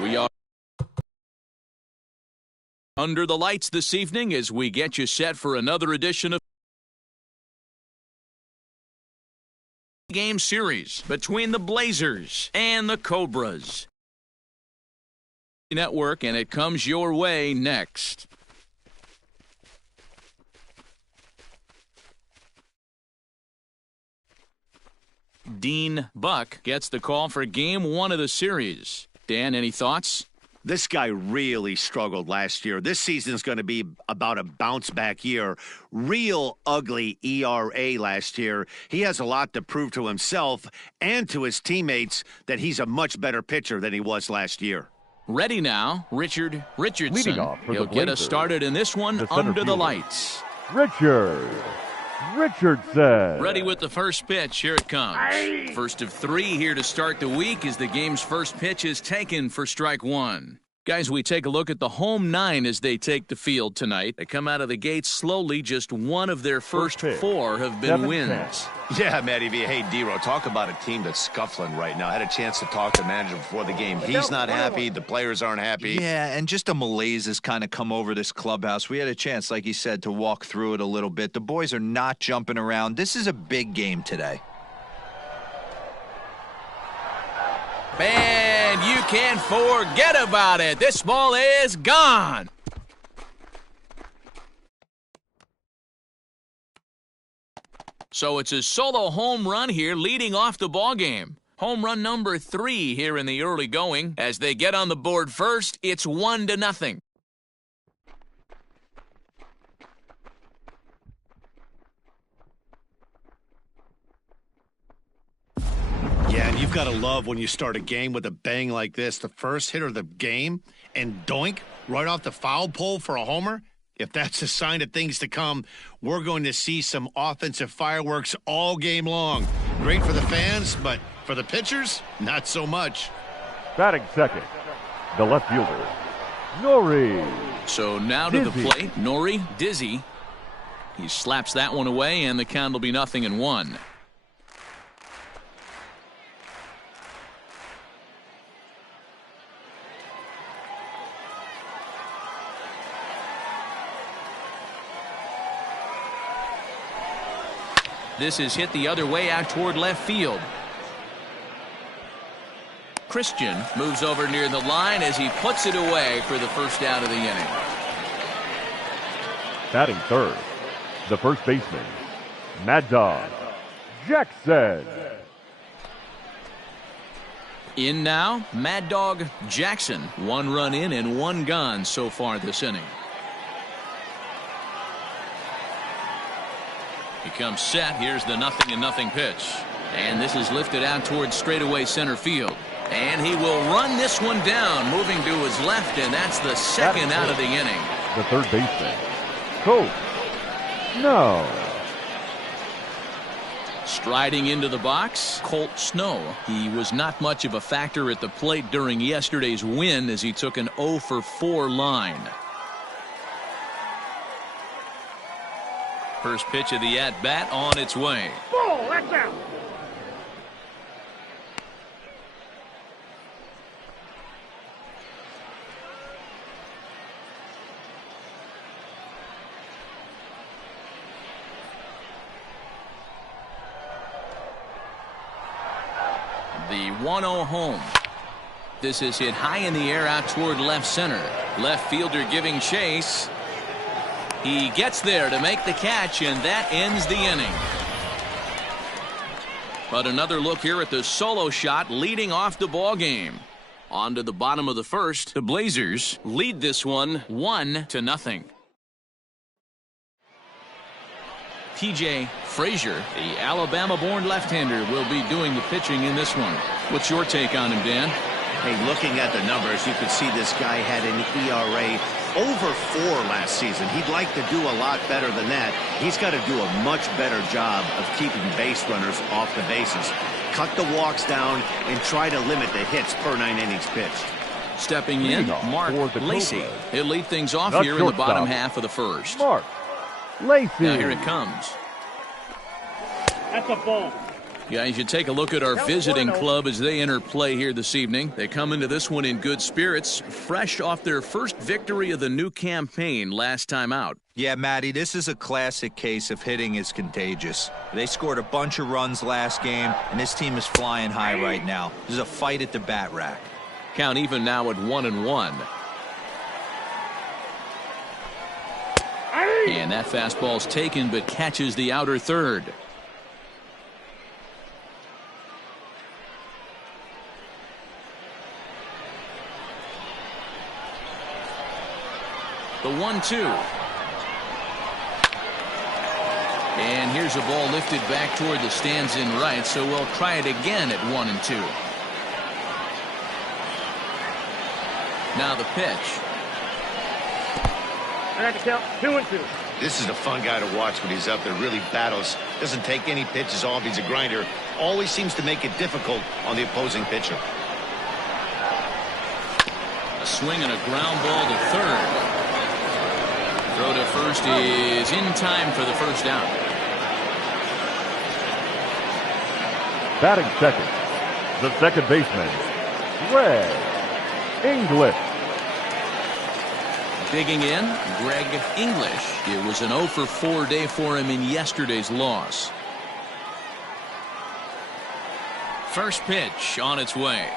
We are under the lights this evening as we get you set for another edition of game series between the Blazers and the Cobras Network, and it comes your way next. Dean Buck gets the call for game one of the series. Dan, any thoughts? This guy really struggled last year. This season is going to be about a bounce-back year. Real ugly ERA last year. He has a lot to prove to himself and to his teammates that he's a much better pitcher than he was last year. Ready now, Richardson. Leading off for He'll the get us Blazers, started in this one under the lights. Richardson. Ready with the first pitch. Here it comes. First of three here to start the week as the game's first pitch is taken for strike one. Guys, we take a look at the home nine as they take the field tonight. They come out of the gate slowly. Just one of their first four have been wins. Yeah, Matty V. Hey, D-Row, talk about a team that's scuffling right now. I had a chance to talk to the manager before the game. He's not happy. The players aren't happy. Yeah, and just a malaise has kind of come over this clubhouse. We had a chance, like he said, to walk through it a little bit. The boys are not jumping around. This is a big game today. And you can't forget about it. This ball is gone. So it's a solo home run here leading off the ball game. Home run number 3 here in the early going. As they get on the board first, it's 1-0. Yeah, and you've got to love when you start a game with a bang like this. The first hit of the game, and doink, right off the foul pole for a homer. If that's a sign of things to come, we're going to see some offensive fireworks all game long. Great for the fans, but for the pitchers, not so much. Batting second, the left fielder, Nori. So now to the plate, Nori Dizzy. He slaps that one away, and the count will be 0-1. This is hit the other way out toward left field. Christian moves over near the line as he puts it away for the first out of the inning. Batting third, the first baseman, Mad Dog Jackson. In now, Mad Dog Jackson. 1 run in and 1 gone so far this inning. He comes set. Here's the 0-0 pitch. And this is lifted out towards straightaway center field. And he will run this one down, moving to his left, and that's the second out of the inning. The third baseman, Colt Snow. Striding into the box, Colt Snow. He was not much of a factor at the plate during yesterday's win as he took an 0-for-4 line. First pitch of the at-bat on its way. Ball, that's out. The 1-0 home. This is hit high in the air out toward left center. Left fielder giving chase. He gets there to make the catch, and that ends the inning. But another look here at the solo shot leading off the ball game. On to the bottom of the first. The Blazers lead this one 1-0. TJ Frazier, the Alabama-born left-hander, will be doing the pitching in this one. What's your take on him, Dan? Hey, looking at the numbers, you can see this guy had an ERA over 4 last season. He'd like to do a lot better than that. He's got to do a much better job of keeping base runners off the bases. Cut the walks down and try to limit the hits per 9 innings pitched. Stepping in, Mark Lacey. He'll lead things off here in the bottom half of the first. Mark Lacey. Now here it comes. That's a ball. Guys, you take a look at our visiting club as they enter play here this evening. They come into this one in good spirits, fresh off their first victory of the new campaign last time out. Yeah, Matty, this is a classic case of hitting is contagious. They scored a bunch of runs last game, and this team is flying high right now. This is a fight at the bat rack. Count even now at 1-1. And that fastball's taken but catches the outer third. The 1-2. And here's a ball lifted back toward the stands in right, so we'll try it again at 1-2. Now the pitch. I got to count 2-2. This is a fun guy to watch when he's up there. Really battles. Doesn't take any pitches off. He's a grinder. Always seems to make it difficult on the opposing pitcher. A swing and a ground ball to third. Throw to first is in time for the first down. Batting second, the second baseman, Greg English. Digging in, Greg English. It was an 0-for-4 day for him in yesterday's loss. First pitch on its way.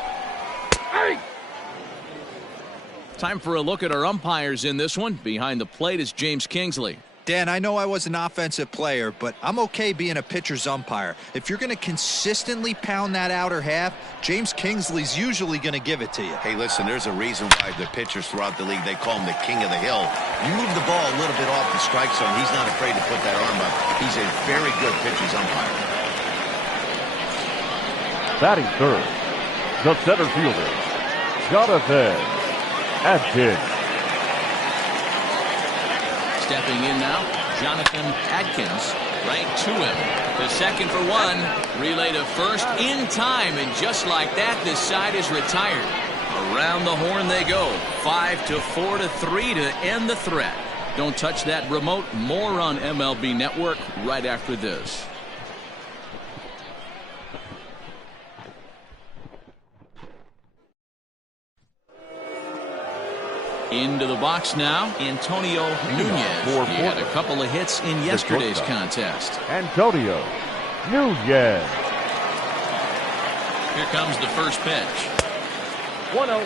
Time for a look at our umpires in this one. Behind the plate is James Kingsley. Dan, I know I was an offensive player, but I'm okay being a pitcher's umpire. If you're going to consistently pound that outer half, James Kingsley's usually going to give it to you. Hey, listen, there's a reason why the pitchers throughout the league, they call him the king of the hill. You move the ball a little bit off the strike zone, he's not afraid to put that arm up. He's a very good pitcher's umpire. Batting third, the center fielder, Jonathan Adkins. Stepping in now, Jonathan Adkins, right to him. The second for one, relay to first in time, and just like that, this side is retired. Around the horn they go, 5-4-3 to end the threat. Don't touch that remote. More on MLB Network right after this. Into the box now, Antonio Nunez. He had a couple of hits in yesterday's contest. Antonio Nunez. Here comes the first pitch. 1-0.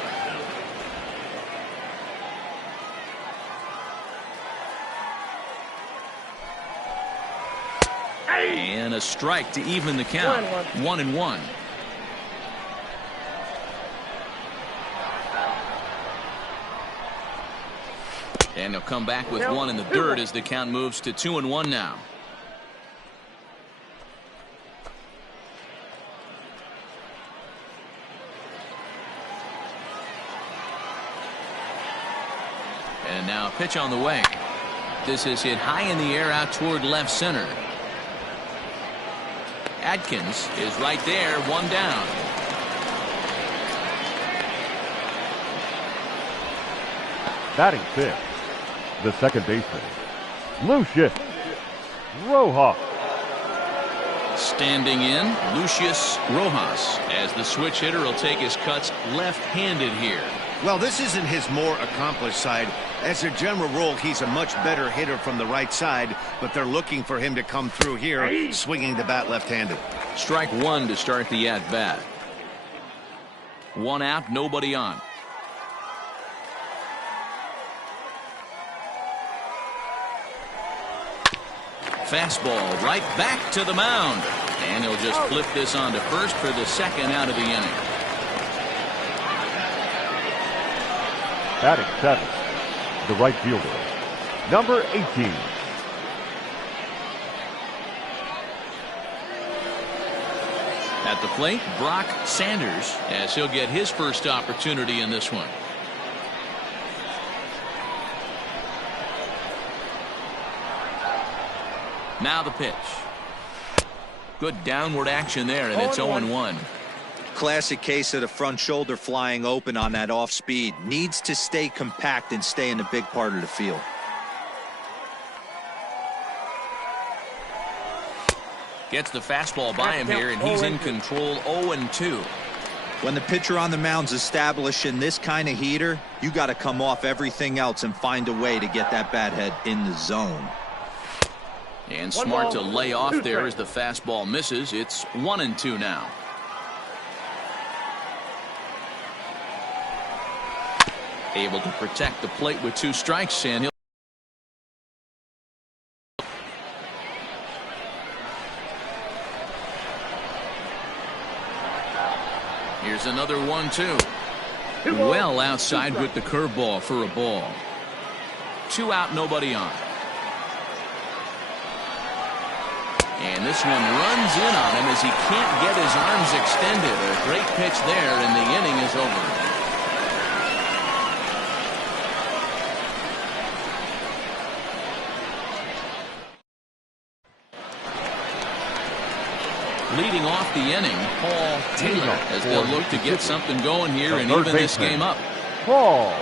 And a strike to even the count. 1-1. And he'll come back with one in the dirt as the count moves to 2-1 now. And now a pitch on the way. This is hit high in the air out toward left center. Adkins is right there, one down. Batting fifth, the second baseman, Lucius Rojas. Standing in, Lucius Rojas, as the switch hitter will take his cuts left-handed here. Well, this isn't his more accomplished side. As a general rule, he's a much better hitter from the right side, but they're looking for him to come through here, swinging the bat left-handed. Strike one to start the at-bat. One out, nobody on. Fastball right back to the mound. And he'll just flip this on to first for the second out of the inning. Batting seventh, the right fielder, number 18. At the plate, Brock Sanders, as he'll get his first opportunity in this one. Now the pitch. Good downward action there, and it's 0-1. Classic case of the front shoulder flying open on that off speed. Needs to stay compact and stay in the big part of the field. Gets the fastball by him here, and he's in control 0-2. When the pitcher on the mound's establishing this kind of heater, you got to come off everything else and find a way to get that bat head in the zone. And smart to lay off there as the fastball misses. It's 1-2 now. Able to protect the plate with 2 strikes, and here's another 1-2. Well outside with the curveball for a ball. 2 out, nobody on. And this one runs in on him as he can't get his arms extended. A great pitch there, and the inning is over. Leading off the inning, Paul Taylor, as they'll look to get something going here and even this game up. Paul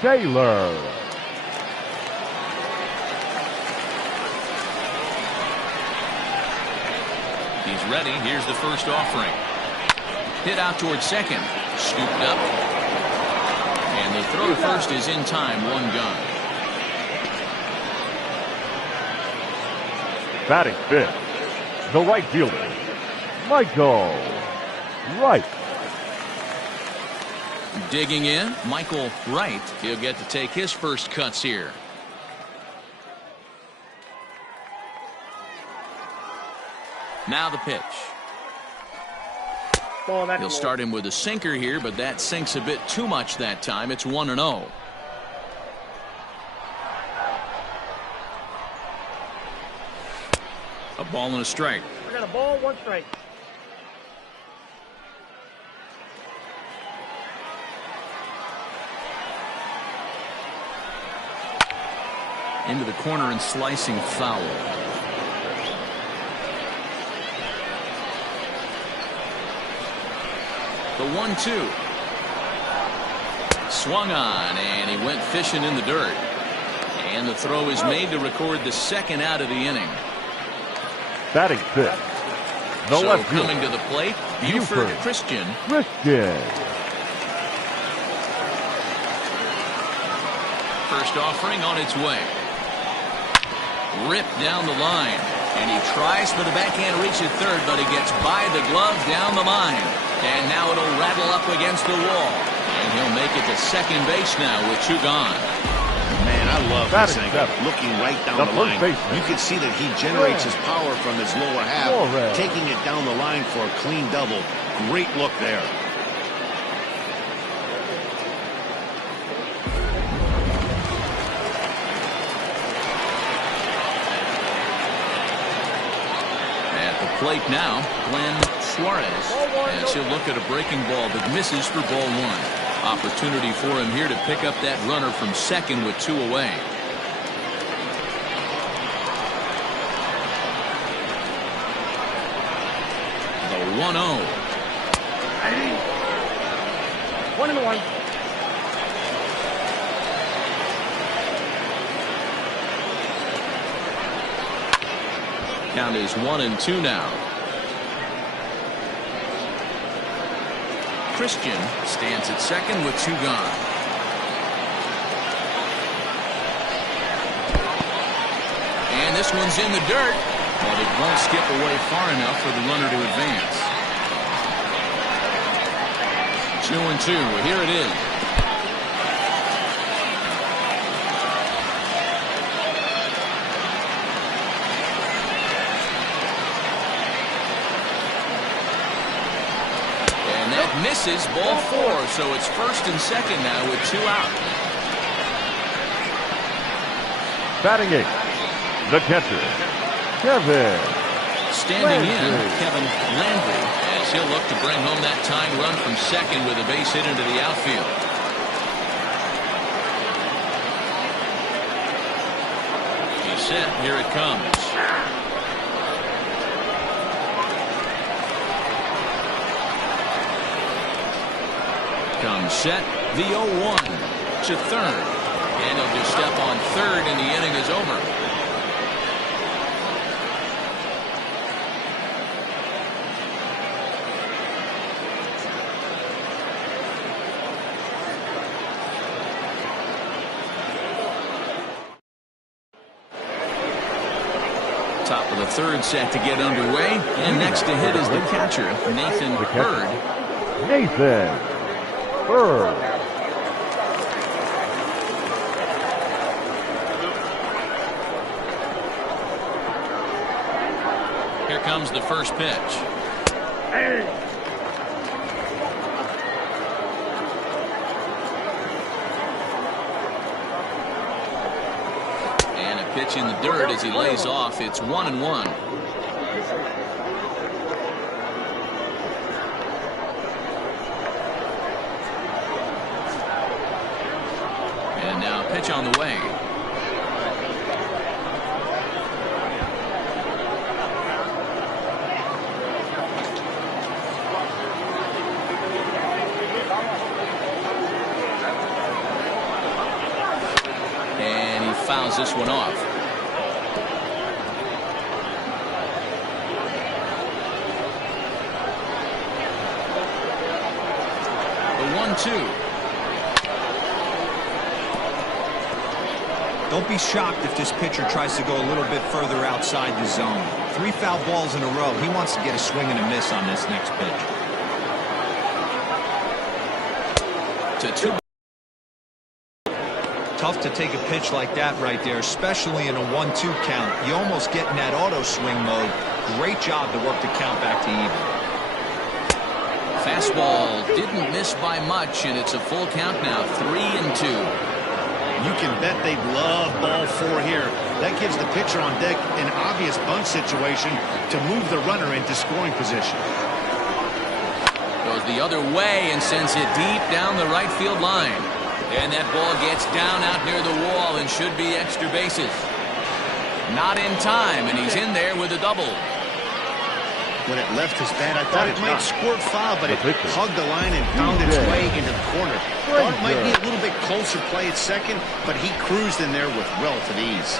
Taylor. He's ready. Here's the first offering. Hit out towards second. Scooped up. And the throw to first is in time. 1 gone. Batting fifth, the right fielder, Michael Wright. Digging in, Michael Wright. He'll get to take his first cuts here. Now the pitch. He'll start him with a sinker here, but that sinks a bit too much that time. It's 1-0. A ball and a strike. I got a ball, 1 strike. Into the corner and slicing foul. The 1-2. Swung on, and he went fishing in the dirt. And the throw is made to record the second out of the inning. Batting fifth, the So left coming fielder, to the plate, Buford Christian. First offering on its way. Ripped down the line. And he tries for the backhand reach at third, but he gets by the glove down the line. And now it'll rattle up against the wall. And he'll make it to second base now with 2 gone. Man, I love this angle. Looking right down the line. You can see that he generates his power from his lower half, taking it down the line for a clean double. Great look there. Plate now, Glenn Suarez, as he'll look at a breaking ball that misses for ball 1. Opportunity for him here to pick up that runner from second with 2 away. The 1-0. 1-1. Count is 1-2 now. Christian stands at second with 2 gone. And this one's in the dirt. Well, it won't skip away far enough for the runner to advance. 2-2. Here it is. Misses, ball 4, so it's first and second now with 2 out. Batting 8, the catcher, Kevin. Standing in, Kevin Landry, as he'll look to bring home that tying run from second with a base hit into the outfield. He's set, here it comes. Comes set, the 0-1 to third. And he'll just step on third, and the inning is over. third set to get underway. And next to hit is the catcher, Nathan Hurd. Nathan Hurd. Here comes the first pitch. And a pitch in the dirt as he lays off. It's 1-1. And now a pitch on the way. Fouls this one off. The 1-2. Don't be shocked if this pitcher tries to go a little bit further outside the zone. 3 foul balls in a row. He wants to get a swing and a miss on this next pitch. To 2. Tough to take a pitch like that right there, especially in a 1-2 count. You almost get in that auto swing mode. Great job to work the count back to even. Fastball didn't miss by much, and it's a full count now, 3-2. You can bet they'd love ball 4 here. That gives the pitcher on deck an obvious bunt situation to move the runner into scoring position. Goes the other way and sends it deep down the right field line. And that ball gets down out near the wall and should be extra bases. Not in time, and he's in there with a double. When it left his bat, I thought it might squirt foul, but it hugged the line and found its way into the corner. Thought it might be a little bit closer play at second, but he cruised in there with relative ease.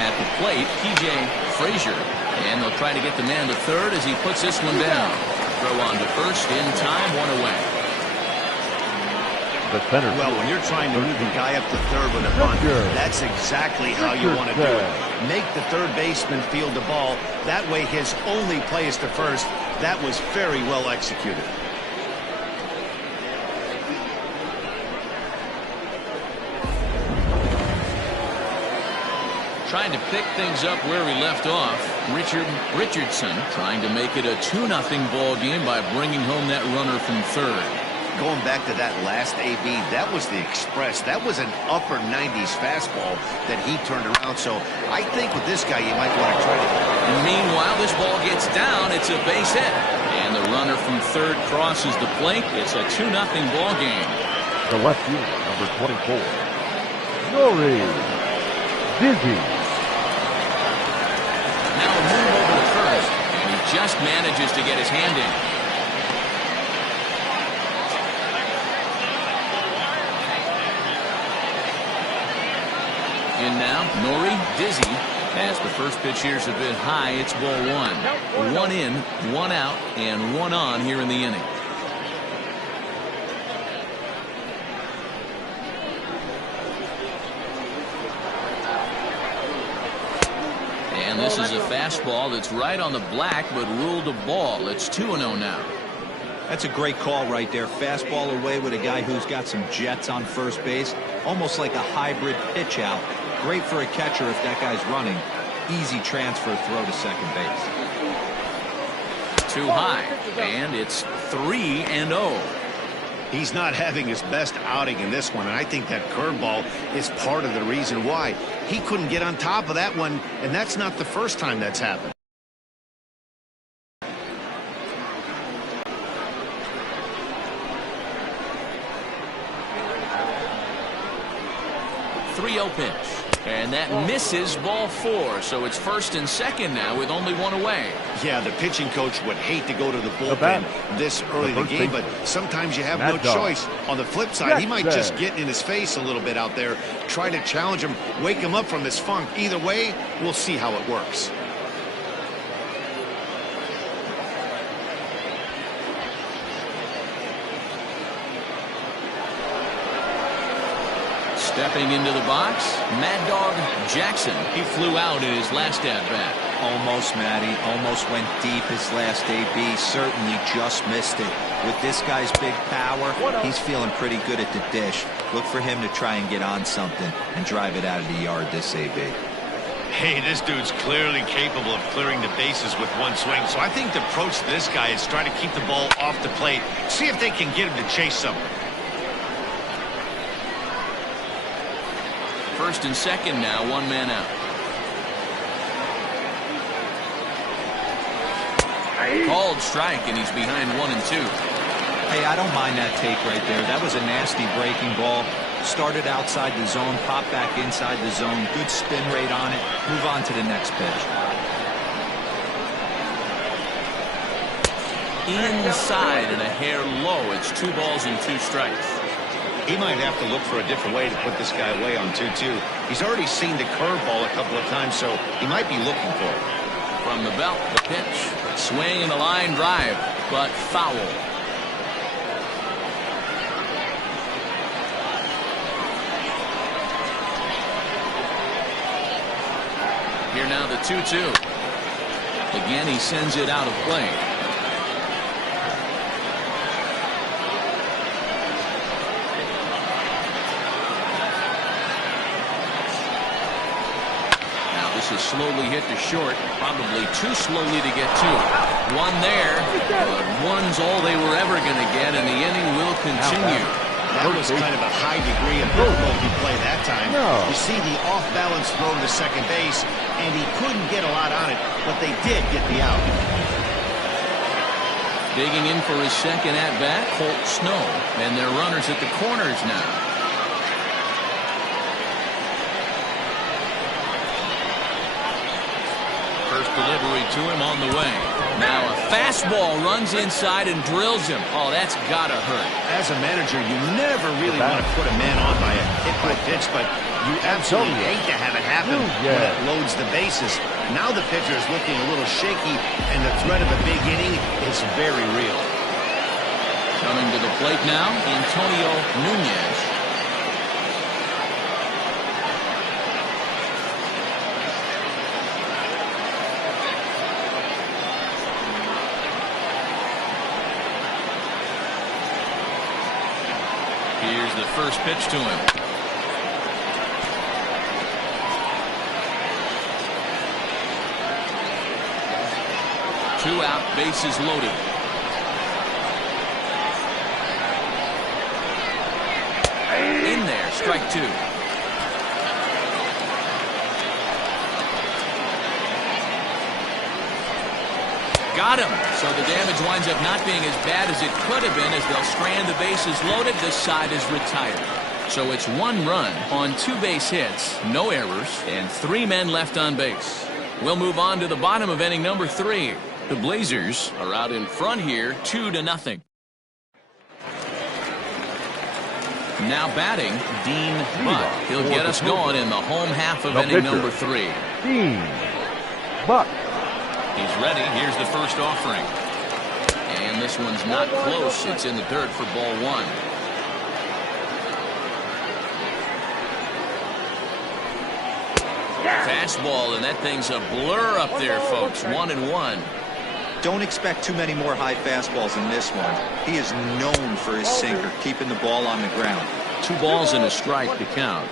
At the plate, P.J. Frazier. And they'll try to get the man to third as he puts this one down. Throw on to first in time, 1 away. Well, when you're trying to move a guy up to third with a bunt, that's exactly how you want to do it. Make the third baseman field the ball. That way his only play is to first. That was very well executed. Trying to pick things up where we left off. Richardson trying to make it a 2-0 ball game by bringing home that runner from third. Going back to that last AB, that was the express. That was an upper 90s fastball that he turned around. So I think with this guy, you might want to try to. Meanwhile, this ball gets down. It's a base hit. And the runner from third crosses the plate. It's a 2-0 ball game. The left fielder, number 24, Nori Dizzy. Now a move over to first, and he just manages to get his hand in. In now, Nori Dizzy, as the first pitch here's a bit high. It's ball 1. 1 in, 1 out, and 1 on here in the inning. And this is a fastball that's right on the black, but ruled a ball. It's 2-0 now. That's a great call right there. Fastball away with a guy who's got some jets on first base. Almost like a hybrid pitch out. Great for a catcher if that guy's running. Easy transfer throw to second base. Too high, and it's 3-0. He's not having his best outing in this one, and I think that curveball is part of the reason why. He couldn't get on top of that one, and that's not the first time that's happened. Pitch, and that misses ball 4, so it's first and second now with only 1 away. Yeah, the pitching coach would hate to go to the bullpen this early in the game, but sometimes you have no choice. On the flip side, he might just get in his face a little bit out there, try to challenge him, wake him up from his funk. Either way, we'll see how it works. Stepping into the box, Mad Dog Jackson. He flew out in his last at-bat. Almost, Matty. Almost went deep his last AB. Certainly just missed it. With this guy's big power, he's feeling pretty good at the dish. Look for him to try and get on something and drive it out of the yard this AB. Hey, this dude's clearly capable of clearing the bases with one swing. So I think the approach to this guy is try to keep the ball off the plate. See if they can get him to chase something. First and second now, one man out. Called strike, and he's behind 1 and 2. Hey, I don't mind that take right there. That was a nasty breaking ball. Started outside the zone, popped back inside the zone. Good spin rate on it. Move on to the next pitch. Inside and a hair low. It's 2 balls and 2 strikes. He might have to look for a different way to put this guy away on 2-2. He's already seen the curveball a couple of times, so he might be looking for it. From the belt, the pitch. Swing and a line drive, but foul. Here now the 2-2. Again, he sends it out of play. Is slowly hit to short, probably too slowly to get to. One there, but one's all they were ever going to get, and the inning will continue. That was kind of a high degree of difficulty play that time. You see the off-balance throw to second base, and he couldn't get a lot on it, but they did get the out. Digging in for his second at-bat, Colt Snow, and their runners at the corners now. First delivery to him on the way. Now a fastball runs inside and drills him. Oh, that's gotta hurt. As a manager, you never really want to put a man on by a hit-by-pitch, but you absolutely hate to have it happen when it loads the bases. Now the pitcher is looking a little shaky, and the threat of a big inning is very real. Coming to the plate now, Antonio Nunez. Here's the first pitch to him. Two out, bases loaded. In there, strike 2. Got him. So the damage winds up not being as bad as it could have been, as they'll strand the bases loaded. This side is retired. So it's 1 run on 2 base hits, no errors, and 3 men left on base. We'll move on to the bottom of inning number 3. The Blazers are out in front here, 2-0. Now batting, Dean Buck. He'll get us going in the home half of inning number 3. Dean Buck. He's ready. Here's the first offering. And this one's not close. It's in the dirt for ball 1. Fastball, and that thing's a blur up there, folks. 1-1. Don't expect too many more high fastballs in this one. He is known for his sinker, keeping the ball on the ground. 2 balls and a strike to count.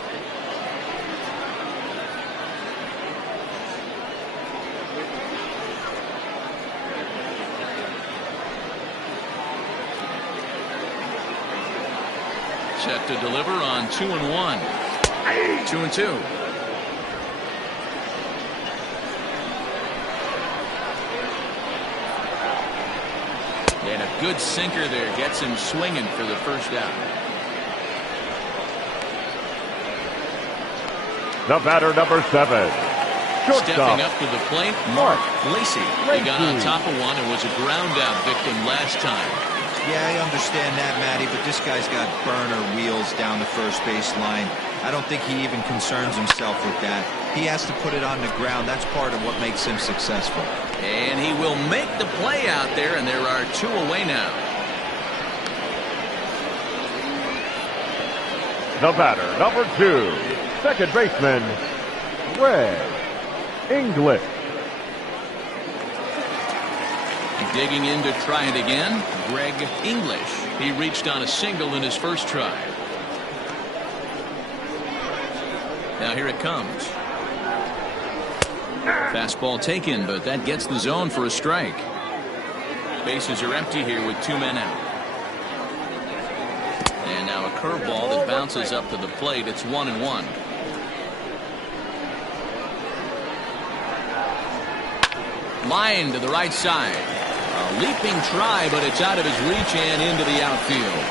Set to deliver on 2-1. 2-2. And a good sinker there gets him swinging for the first out. The batter, number 7. Stepping up to the plate, Mark Lacey. He got on top of one and was a ground out victim last time. Yeah, I understand that, Matty, but this guy's got burner wheels down the first base line. I don't think he even concerns himself with that. He has to put it on the ground. That's part of what makes him successful. And he will make the play out there, and there are 2 away now. The batter, number 2, second baseman, Greg English. Digging in to try it again, Greg English. He reached on a single in his first try. Now here it comes. Fastball taken, but that gets the zone for a strike. Bases are empty here with 2 men out. And now a curveball that bounces up to the plate. It's 1-1. Line to the right side. A leaping try, but it's out of his reach and into the outfield.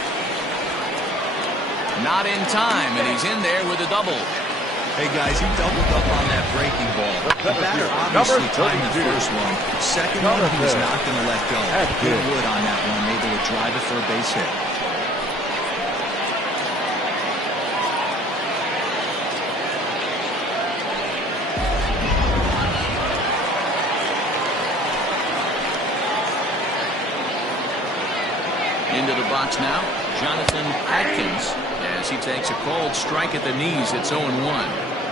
Not in time, and he's in there with a double. Hey, guys, he doubled up on that breaking ball. The batter obviously timed the first one. Second one, he was not going to let go. Good wood on that one, able to drive it for a base hit. Into the box now, Jonathan Atkins, as he takes a cold strike at the knees. It's 0-1.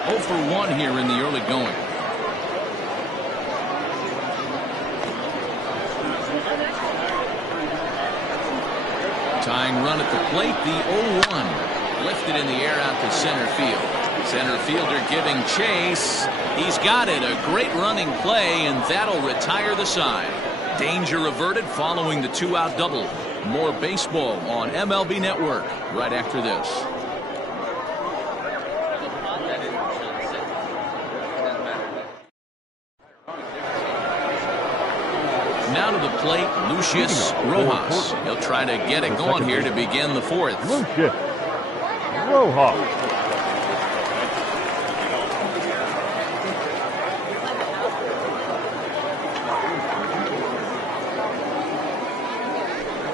0 for 1 here in the early going. Tying run at the plate, the 0-1. Lifted in the air out to center field. Center fielder giving chase. He's got it. A great running play, and that'll retire the side. Danger averted following the 2-out double. More baseball on MLB Network right after this. Now to the plate, Lucius Rojas. He'll try to get it going here to begin the 4th. Lucius Rojas.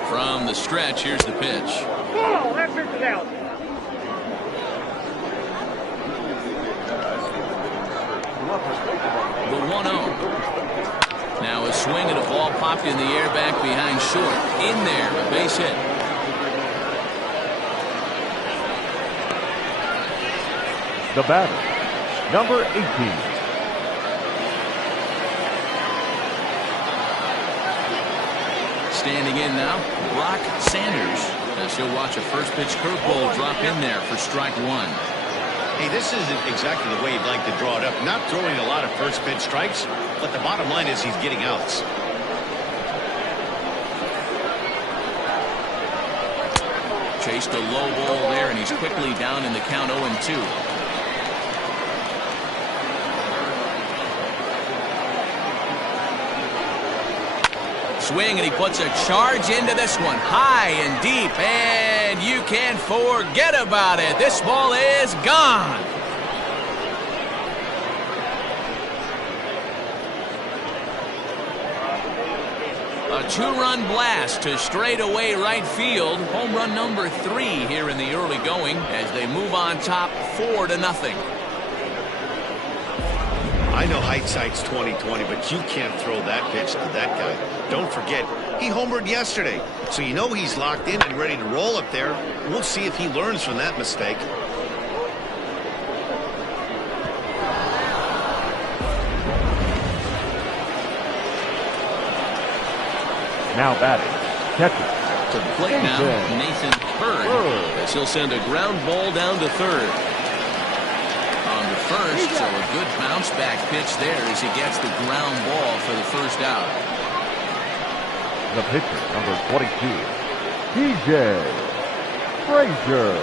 From the stretch, here's the pitch. Oh, that pitch is out. The 1-0. Now a swing and a ball popped in the air back behind short. In there, a base hit. The batter, number 18. Standing in now, Brock Sanders, as he'll watch a first pitch curveball drop in there for strike 1. Hey, this isn't exactly the way you'd like to draw it up. Not throwing a lot of first pitch strikes, but the bottom line is he's getting outs. Chased a low ball there, and he's quickly down in the count 0-2. Swing, and he puts a charge into this one, high and deep, and you can't forget about it. This ball is gone. A 2-run blast to straightaway right field. Home run number 3 here in the early going as they move on top 4-0. I know hindsight's 20/20, but you can't throw that pitch to that guy. Don't forget, he homered yesterday, so you know he's locked in and ready to roll up there. We'll see if he learns from that mistake. Now batting, catcher. To the plate now, Nathan Bird, as he'll send a ground ball down to third. On the first, so a good bounce back pitch there as he gets the ground ball for the first out. The pitcher, number 22, TJ Frazier.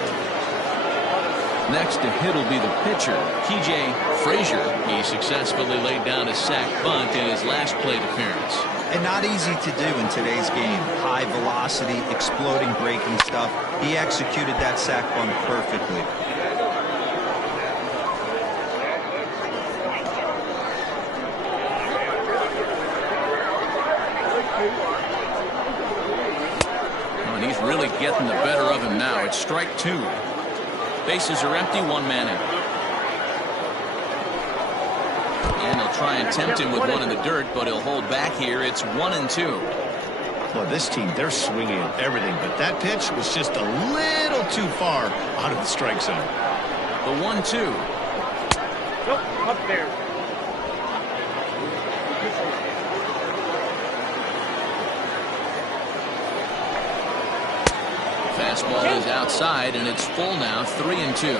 Next to hit will be the pitcher, TJ Frazier. He successfully laid down a sac bunt in his last plate appearance. And not easy to do in today's game. High velocity, exploding breaking stuff. He executed that sac bunt perfectly. And he's really getting the better of him now. It's strike 2. Bases are empty, 1 man out. And they'll try and tempt him with one in the dirt, but he'll hold back here. It's 1-2. Well, this team, they're swinging at everything, but that pitch was just a little too far out of the strike zone. The 1-2. Nope, up there. Fastball is outside, and it's full now, 3-2.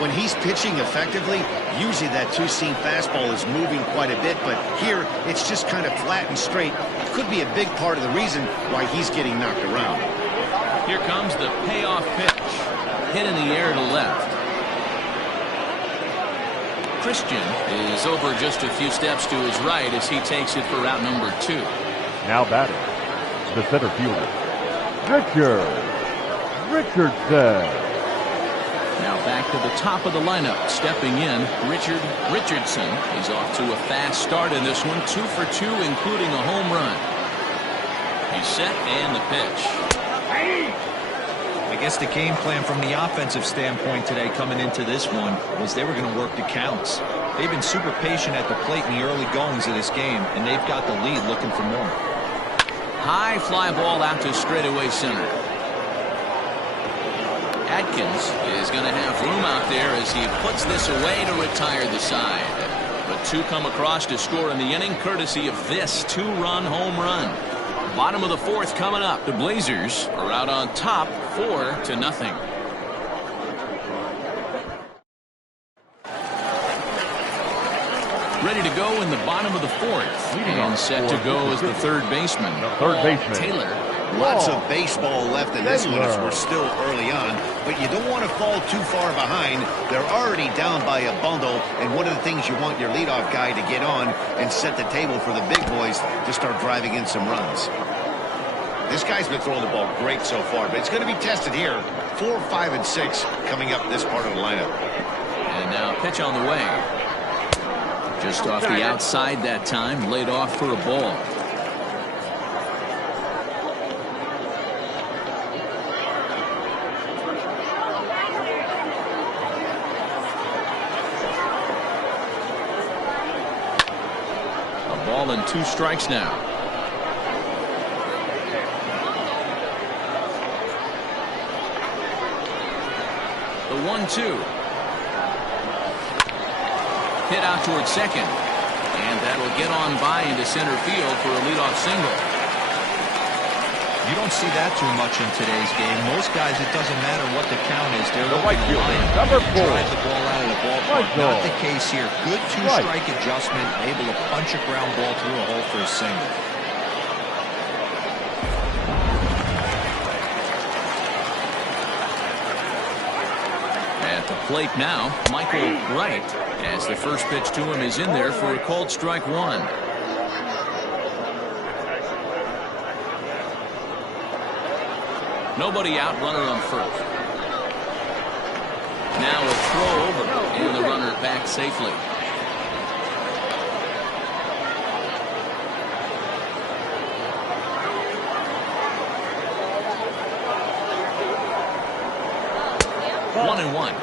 When he's pitching effectively, usually that two-seam fastball is moving quite a bit, but here it's just kind of flat and straight. Could be a big part of the reason why he's getting knocked around. Here comes the payoff pitch. Hit in the air to left. Christian is over just a few steps to his right as he takes it for route number 2. Now batting, the center fielder, Richardson. Now back to the top of the lineup. Stepping in, Richardson. He's off to a fast start in this one. 2 for 2, including a home run. He's set and the pitch. I guess the game plan from the offensive standpoint today coming into this one was they were going to work the counts. They've been super patient at the plate in the early goings of this game, and they've got the lead looking for more. High fly ball out to straightaway center. Atkins is going to have room out there as he puts this away to retire the side. But 2 come across to score in the inning courtesy of this 2-run home run. Bottom of the 4th coming up. The Blazers are out on top 4-0. Ready to go in the bottom of the 4th. And set to go as the third baseman. Taylor. Lots of baseball left in this one as we're still early on, but you don't want to fall too far behind. They're already down by a bundle, and one of the things you want your leadoff guy to get on and set the table for the big boys to start driving in some runs. This guy's been throwing the ball great so far, but it's going to be tested here. 4, 5, and 6 coming up this part of the lineup. And now pitch on the way. Just off the outside that time, laid off for a ball. Ball and 2 strikes now. The 1-2. Hit out towards second. And that'll get on by into center field for a leadoff single. You don't see that too much in today's game. Most guys, it doesn't matter what the count is. They're looking to line number 4. Drive the ball out of the ballpark. Not the case here. Good 2-strike adjustment. Able to punch a ground ball through a hole for a single. At the plate now, Michael Wright, as the first pitch to him is in there for a called strike 1. Nobody out, runner on first. Now a throw over, and the runner back safely. One and one.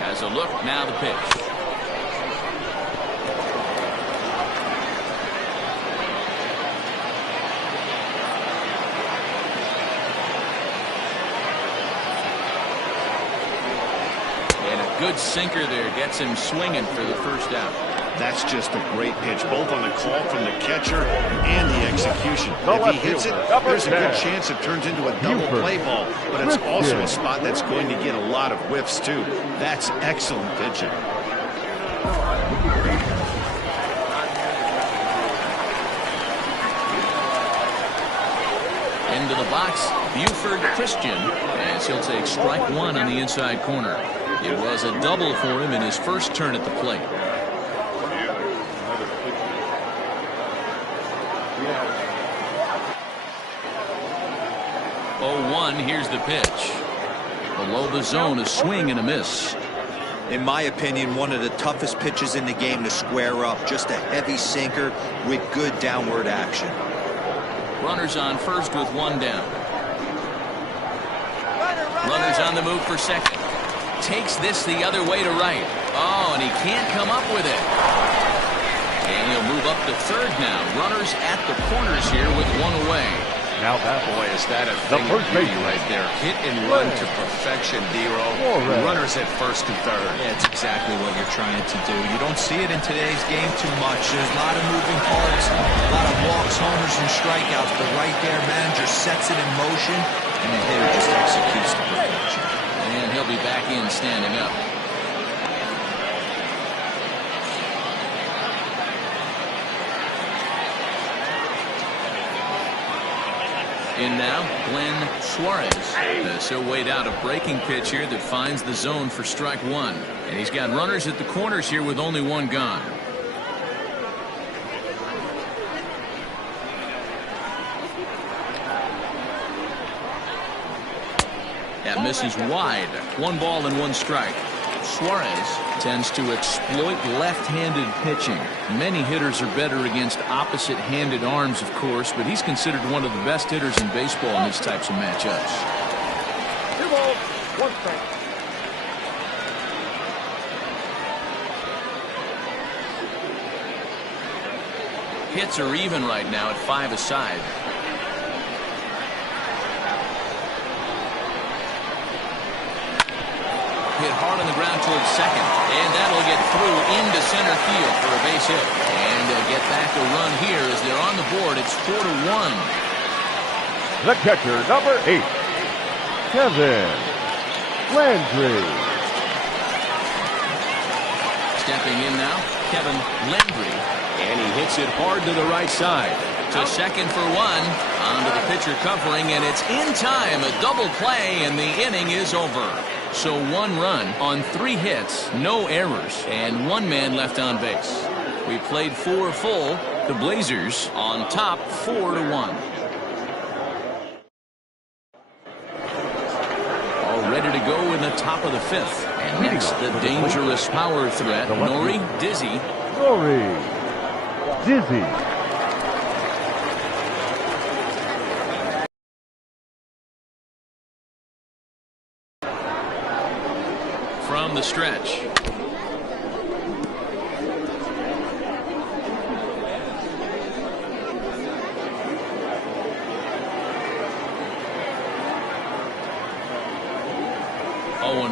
Has a look, now the pitch. And a good sinker there gets him swinging for the first out. That's just a great pitch, both on the call from the catcher and the execution. If he hits it, there's a good chance it turns into a double play ball, but it's also a spot that's going to get a lot of whiffs, too. That's excellent pitching. Into the box, Buford Christian, as he'll take strike 1 on the inside corner. It was a double for him in his first turn at the plate. 0-1, here's the pitch. Below the zone, a swing and a miss. In my opinion, one of the toughest pitches in the game to square up. Just a heavy sinker with good downward action. Runners on first with one down. Runners on the move for second. Takes this the other way to right. Oh, and he can't come up with it. And he'll move up to third now. Runners at the corners here with one away. Now that Boy, is that a thing of beauty right there. Hit and run to perfection, D-Row. Runners at first and third. Yeah, it's exactly what you're trying to do. You don't see it in today's game too much. There's a lot of moving parts, a lot of walks, homers, and strikeouts. But right there, manager sets it in motion, and the hitter just executes to perfection. And he'll be back in standing up. In now, Glenn Suarez. So weighed out a breaking pitch here that finds the zone for strike one. And he's got runners at the corners here with only one gone. That misses wide. 1 ball and 1 strike. Suarez tends to exploit left-handed pitching. Many hitters are better against opposite-handed arms, of course, but he's considered one of the best hitters in baseball in these types of matchups. 2 balls, 1 strike. Hits are even right now at 5 aside. Hit hard on the ground towards second, and that'll get through into center field for a base hit. And get back a run here as they're on the board. It's 4-1. the catcher, number 8, Kevin Landry. Stepping in now, Kevin Landry, and he hits it hard to the right side. To second for 1, onto the pitcher covering, and it's in time. A double play, and the inning is over. So 1 run on 3 hits, no errors, and 1 man left on base. We played 4 full. The Blazers on top 4-1. All ready to go in the top of the 5th. And next, the dangerous power threat, Nori Dizzy. Nori Dizzy. From the stretch.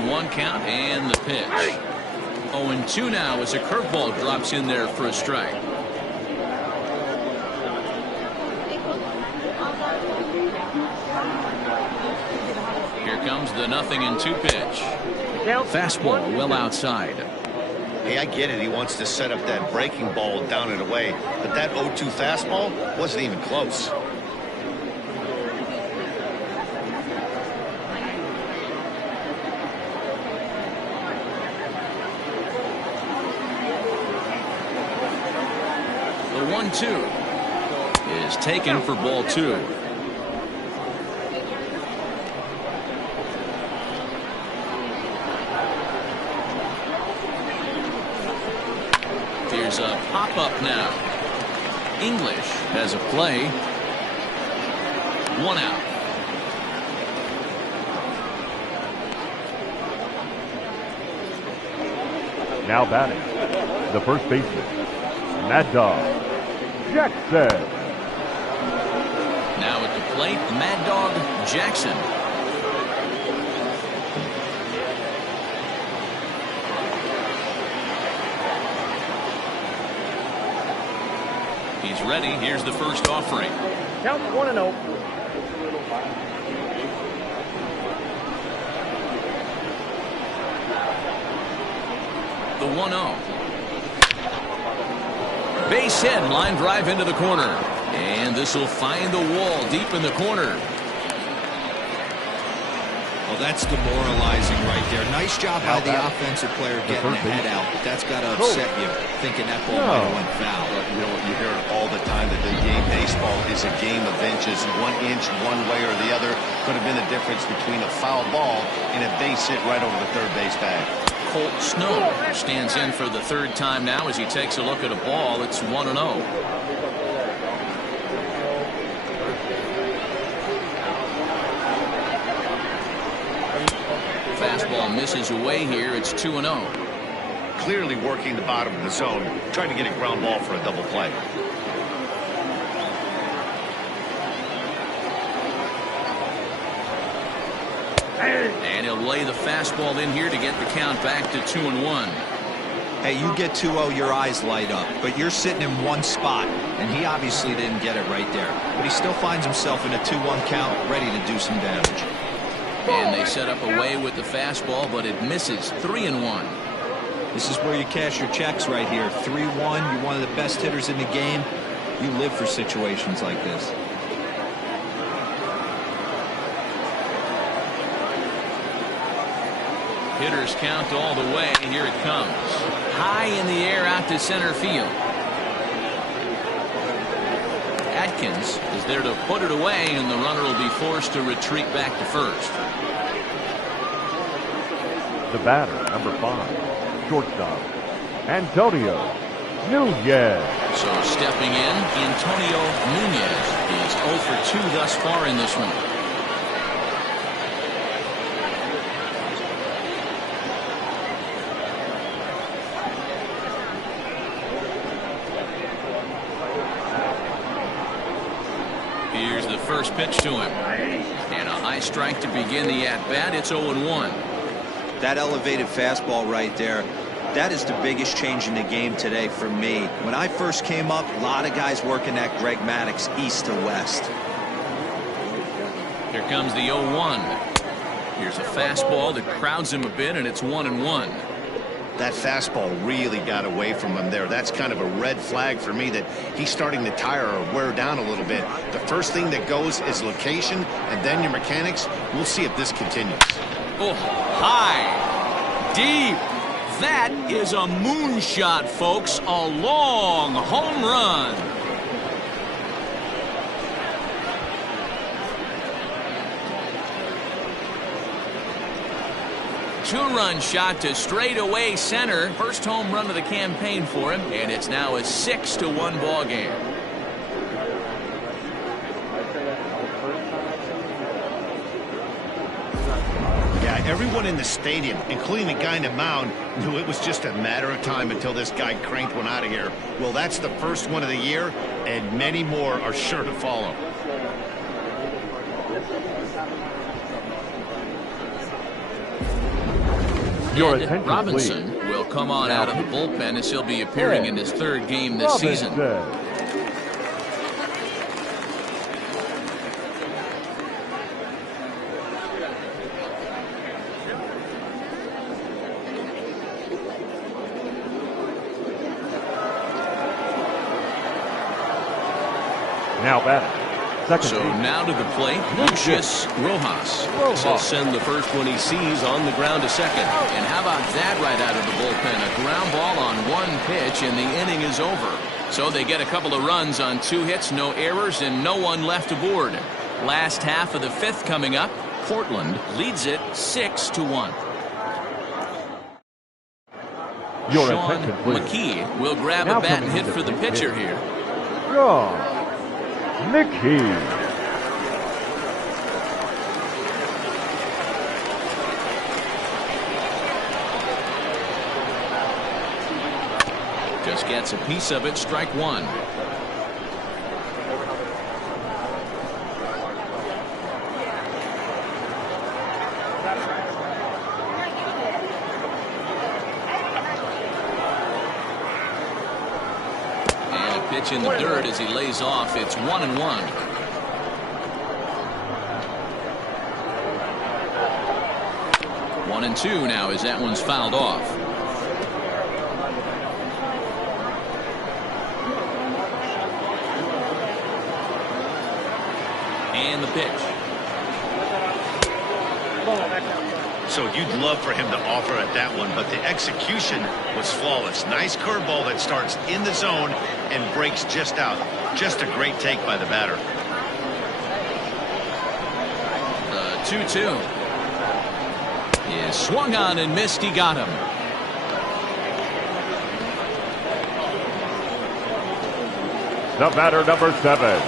One count and the pitch. 0-2 now as a curveball drops in there for a strike. Here comes the 0-2 pitch. Fastball well outside. Hey, I get it. He wants to set up that breaking ball down and away, but that 0-2 fastball wasn't even close. The 1-2 is taken for ball 2. Here's a pop-up now. English has a play. 1 out. Now batting, the first baseman, Mad Dog Jackson. Now at the plate, Mad Dog Jackson. He's ready. Here's the first offering. Count 1-0. The 1-0. Base hit, line drive into the corner. And this will find the wall deep in the corner. Well, that's demoralizing right there. Nice job by the offensive player getting the head out, but that's got to upset you, thinking that ball might have went foul. You know, you hear it all the time that the game baseball is a game of inches. 1 inch one way or the other could have been the difference between a foul ball and a base hit right over the third base bag. Colt Snow stands in for the 3rd time now as he takes a look at a ball. It's 1-0. fastball misses away here. It's 2-0. Clearly working the bottom of the zone, trying to get a ground ball for a double play. And he'll lay the fastball in here to get the count back to 2-1. Hey, you get 2-0, your eyes light up, but you're sitting in one spot, and he obviously didn't get it right there. But he still finds himself in a 2-1 count, ready to do some damage. And they set up away with the fastball, but it misses. 3-1. This is where you cash your checks right here. 3-1, you're one of the best hitters in the game. You live for situations like this. Hitters count all the way. Here it comes. High in the air out to center field. Atkins is there to put it away, and the runner will be forced to retreat back to first. The batter, number 5, shortstop, Antonio Nunez. So stepping in, Antonio Nunez. He's 0 for 2 thus far in this one. Here's the first pitch to him. And a high strike to begin the at-bat. It's 0-1. That elevated fastball right there, that is the biggest change in the game today for me. When I first came up, a lot of guys working that Greg Maddux east to west. Here comes the 0-1. Here's a fastball that crowds him a bit, and it's 1-1. That fastball really got away from him there. That's kind of a red flag for me that he's starting to tire or wear down a little bit. The first thing that goes is location, and then your mechanics. We'll see if this continues. Oh, high, deep. That is a moonshot, folks. A long home run. Two-run shot to straightaway center. First home run of the campaign for him, and it's now a 6-1 ball game. Yeah, everyone in the stadium, including the guy in the mound, knew it was just a matter of time until this guy cranked one out of here. Well, that's the first one of the year, and many more are sure to follow. And Robinson will come on out of the bullpen as he'll be appearing in his 3rd game this season. Now batting. So now to the plate, Lucius Rojas. He'll send the first one he sees on the ground to second. And how about that right out of the bullpen? A ground ball on 1 pitch, and the inning is over. So they get a couple of runs on 2 hits, no errors, and no one left aboard. Last half of the 5th coming up. Portland leads it 6-1. Sean McKee will grab a bat and hit for the pitcher here. Mickey. Just gets a piece of it. Strike 1. Pitch in the dirt as he lays off. It's 1-1. One and 2 now as that one's fouled off. And the pitch. So you'd love for him to offer at that one, but the execution was flawless. Nice curveball that starts in the zone and breaks just out. Just a great take by the batter. The 2-2 is swung on and missed. He got him. The batter, number 7.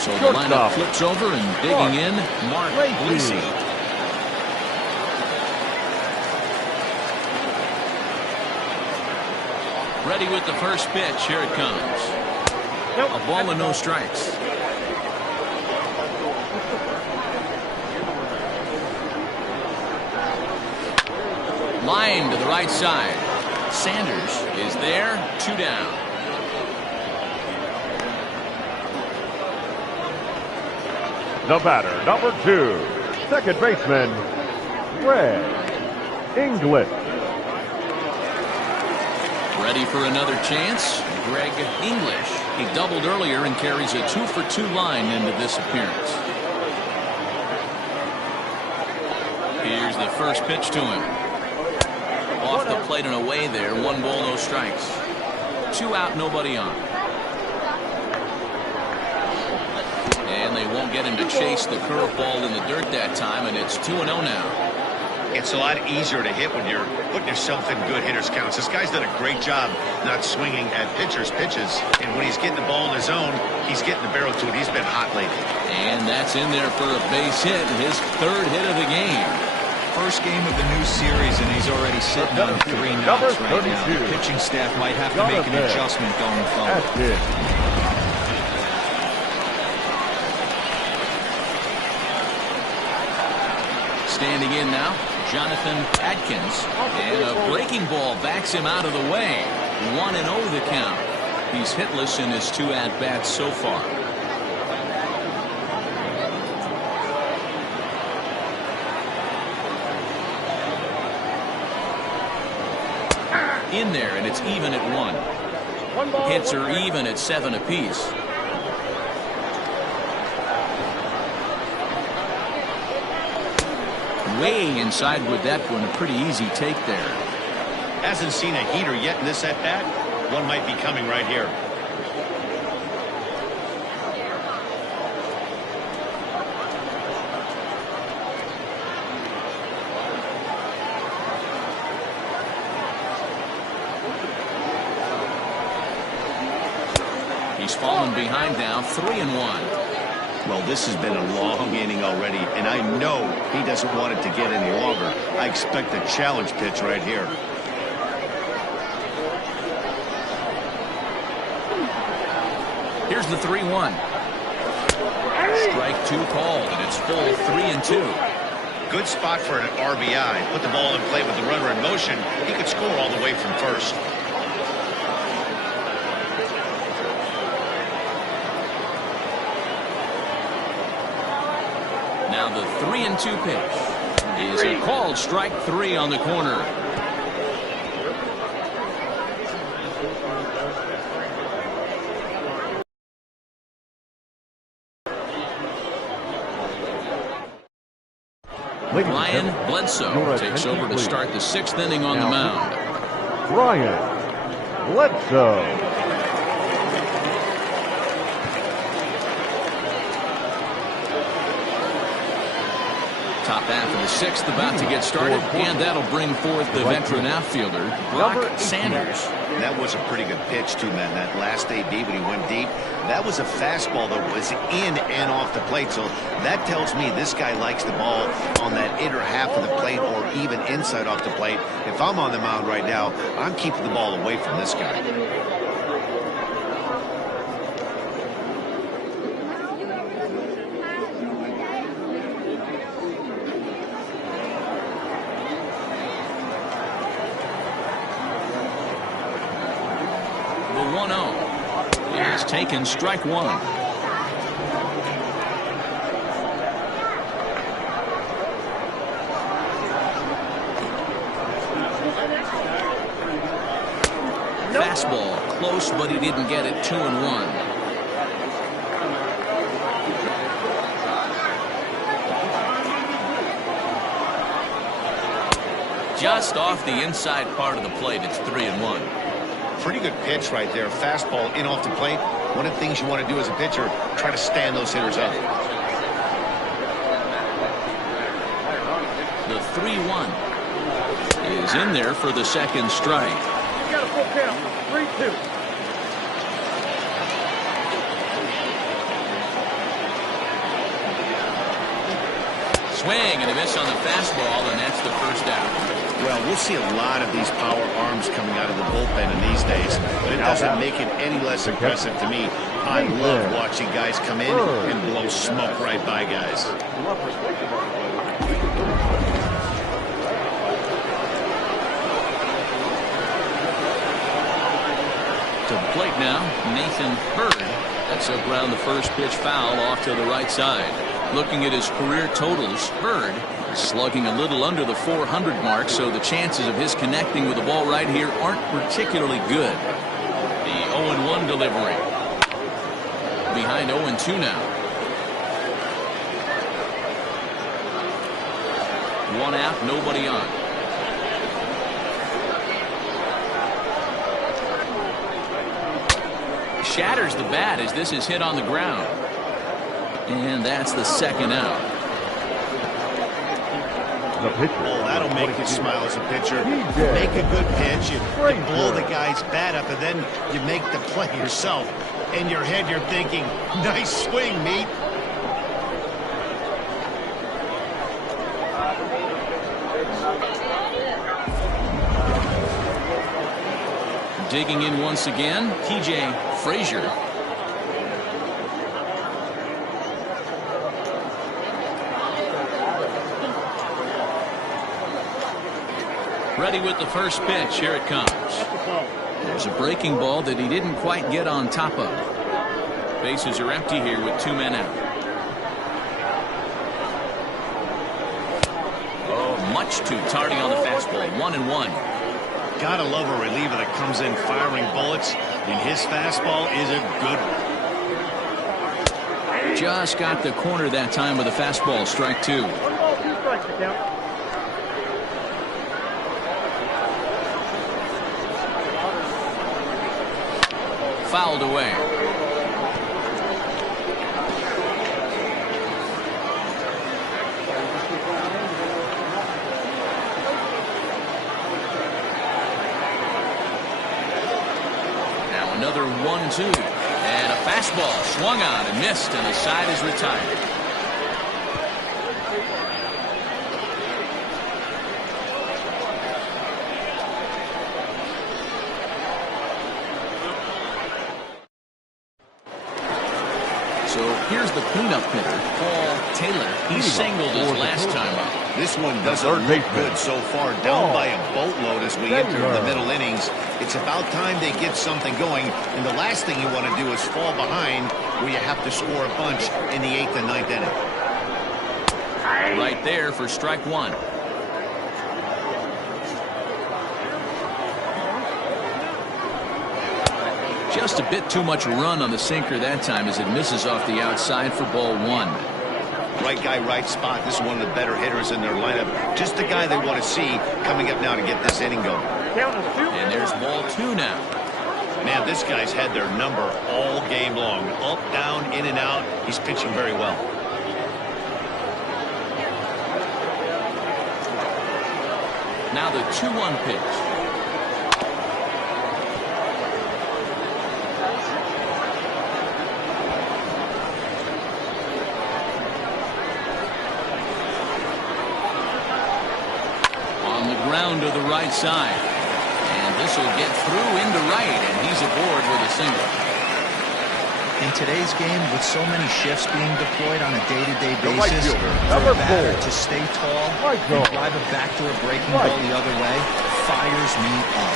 So the lineup flips over and digging in, Mark Lisi. Ready with the first pitch. Here it comes. A ball and no strikes. Line to the right side. Sanders is there. 2 down. The batter, number 2, second baseman, Greg English. Ready for another chance. Greg English. He doubled earlier and carries a 2-for-2 line into this appearance. Here's the first pitch to him. Off the plate and away there. 1 ball, no strikes. 2 out, nobody on. And they won't get him to chase the curveball in the dirt that time, and it's 2-0 now. It's a lot easier to hit when you're putting yourself in good hitters counts. This guy's done a great job not swinging at pitchers' pitches. And when he's getting the ball in his zone, he's getting the barrel to it. He's been hot lately. And that's in there for a base hit, his 3rd hit of the game. First game of the new series, and he's already sitting on 3 knocks right now. The pitching staff might have to make an adjustment going forward. Standing in now, Jonathan Adkins, and a breaking ball backs him out of the way. 1-0 the count. He's hitless in his 2 at-bats so far. In there, and it's even at 1. Hits are even at 7 apiece. Way inside with that one. A pretty easy take there. Hasn't seen a heater yet in this at-bat. One might be coming right here. He's fallen behind now, 3-1. Well, this has been a long inning already, and I know he doesn't want it to get any longer. I expect a challenge pitch right here. Here's the 3-1. Strike 2 called, and it's full 3-2. Good spot for an RBI. Put the ball in play with the runner in motion. He could score all the way from first. Now the 3-2 pitch is a called strike 3 on the corner. Ryan Bledsoe takes over to start the 6th inning on the mound. Ryan Bledsoe. Top half of the 6th about to get started, and that'll bring forth the veteran outfielder, Brock Sanders. That was a pretty good pitch, too, man. That last AB when he went deep, that was a fastball that was in and off the plate. So that tells me this guy likes the ball on that inner half of the plate or even inside off the plate. If I'm on the mound right now, I'm keeping the ball away from this guy. Taken, strike 1. Fastball close, but he didn't get it. 2-1. Just off the inside part of the plate. It's 3-1. Pretty good pitch right there. Fastball in off the plate. One of the things you want to do as a pitcher, try to stand those hitters up. The 3-1 is in there for the 2nd strike. You got a full count. 3-2. Swing and a miss on the fastball, and that's the 1st out. Well, we'll see a lot of these power arms coming out of the bullpen in these days, but it doesn't make it any less impressive to me. I love watching guys come in and blow smoke right by guys. To the plate now, Nathan Hurd. That's a ground the first pitch foul off to the right side. Looking at his career totals, Hurd slugging a little under the 400 mark, so the chances of his connecting with the ball right here aren't particularly good. The 0-1 delivery. Behind 0-2 now. One out, nobody on. Shatters the bat as this is hit on the ground. And that's the second out. Oh, that'll make you smile as a pitcher. You make a good pitch, you blow the guy's bat up, and then you make the play yourself. In your head, you're thinking, nice swing, meat. Digging in once again, TJ Frazier. Ready with the first pitch. Here it comes. There's a breaking ball that he didn't quite get on top of. Bases are empty here with 2 men out. Oh, much too tardy on the fastball. 1-1. Gotta love a reliever that comes in firing bullets, and his fastball is a good one. Just got the corner that time with a fastball. Strike 2. Fouled away. Now another 1-2. And a fastball swung on and missed, and the side is retired. So here's the cleanup hitter, Paul Taylor. He singled his last time up. This one doesn't look good so far, down by a boatload as we enter the middle innings. It's about time they get something going, and the last thing you want to do is fall behind where you have to score a bunch in the 8th and 9th inning. Right there for strike 1. Just a bit too much run on the sinker that time as it misses off the outside for ball 1. Right guy, right spot. This is one of the better hitters in their lineup. Just the guy they want to see coming up now to get this inning going. And there's ball 2 now. Man, this guy's had their number all game long. Up, down, in and out. He's pitching very well. Now the 2-1 pitch. Ground to the right side, and this will get through into right, and he's aboard with a single. In today's game, with so many shifts being deployed on a day-to-day basis, for a batter to stay tall and drive a backdoor breaking ball the other way fires me up.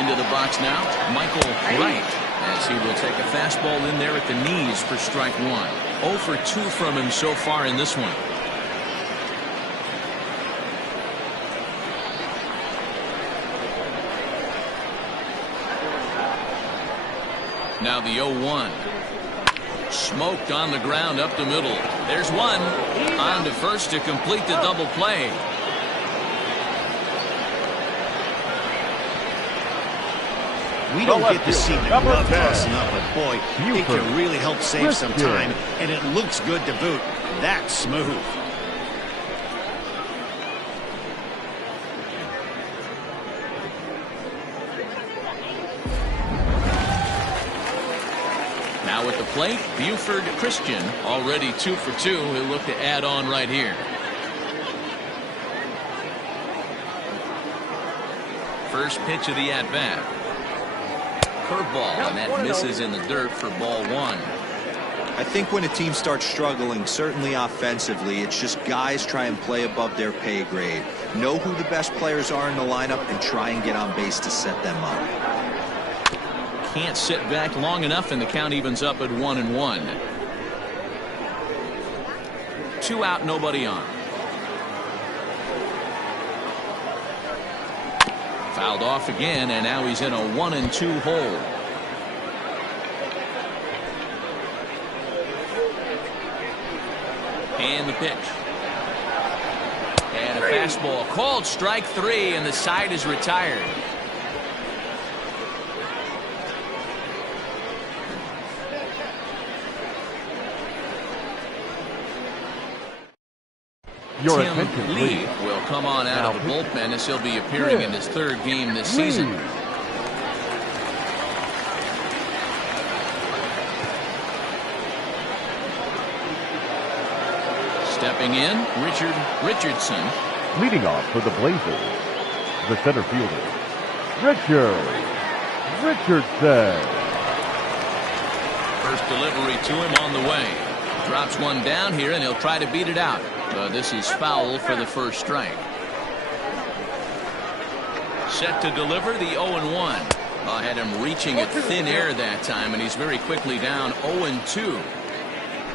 Into the box now, Michael Wright, as he will take a fastball in there at the knees for strike 1. 0 for 2 from him so far in this one. Now the 0-1. Smoked on the ground up the middle. There's one. On to first to complete the double play. We don't get to see the glove tossing up, but boy, it can really help save some time, and it looks good to boot. That's smooth. Now at the plate, Buford Christian, already 2 for 2. He'll look to add on right here. First pitch of the at-bat. Curveball, and that misses in the dirt for ball 1. I think when a team starts struggling, certainly offensively, it's just guys try and play above their pay grade. Know who the best players are in the lineup and try and get on base to set them up. Can't sit back long enough, and the count evens up at 1-1. 2 out, nobody on. Fouled off again, and now he's in a 1-2 hole. And the pitch. And a fastball called strike 3, and the side is retired. Your Tim attention, Lee please. will come on out of the bullpen as he'll be appearing in his 3rd game this season. Stepping in, Richard Richardson. Leading off for the Blazers, the center fielder, Richard Richardson. First delivery to him on the way. Drops one down here, and he'll try to beat it out. This is foul for the first strike. Set to deliver the 0-1. Had him reaching at thin air that time, and he's very quickly down 0-2.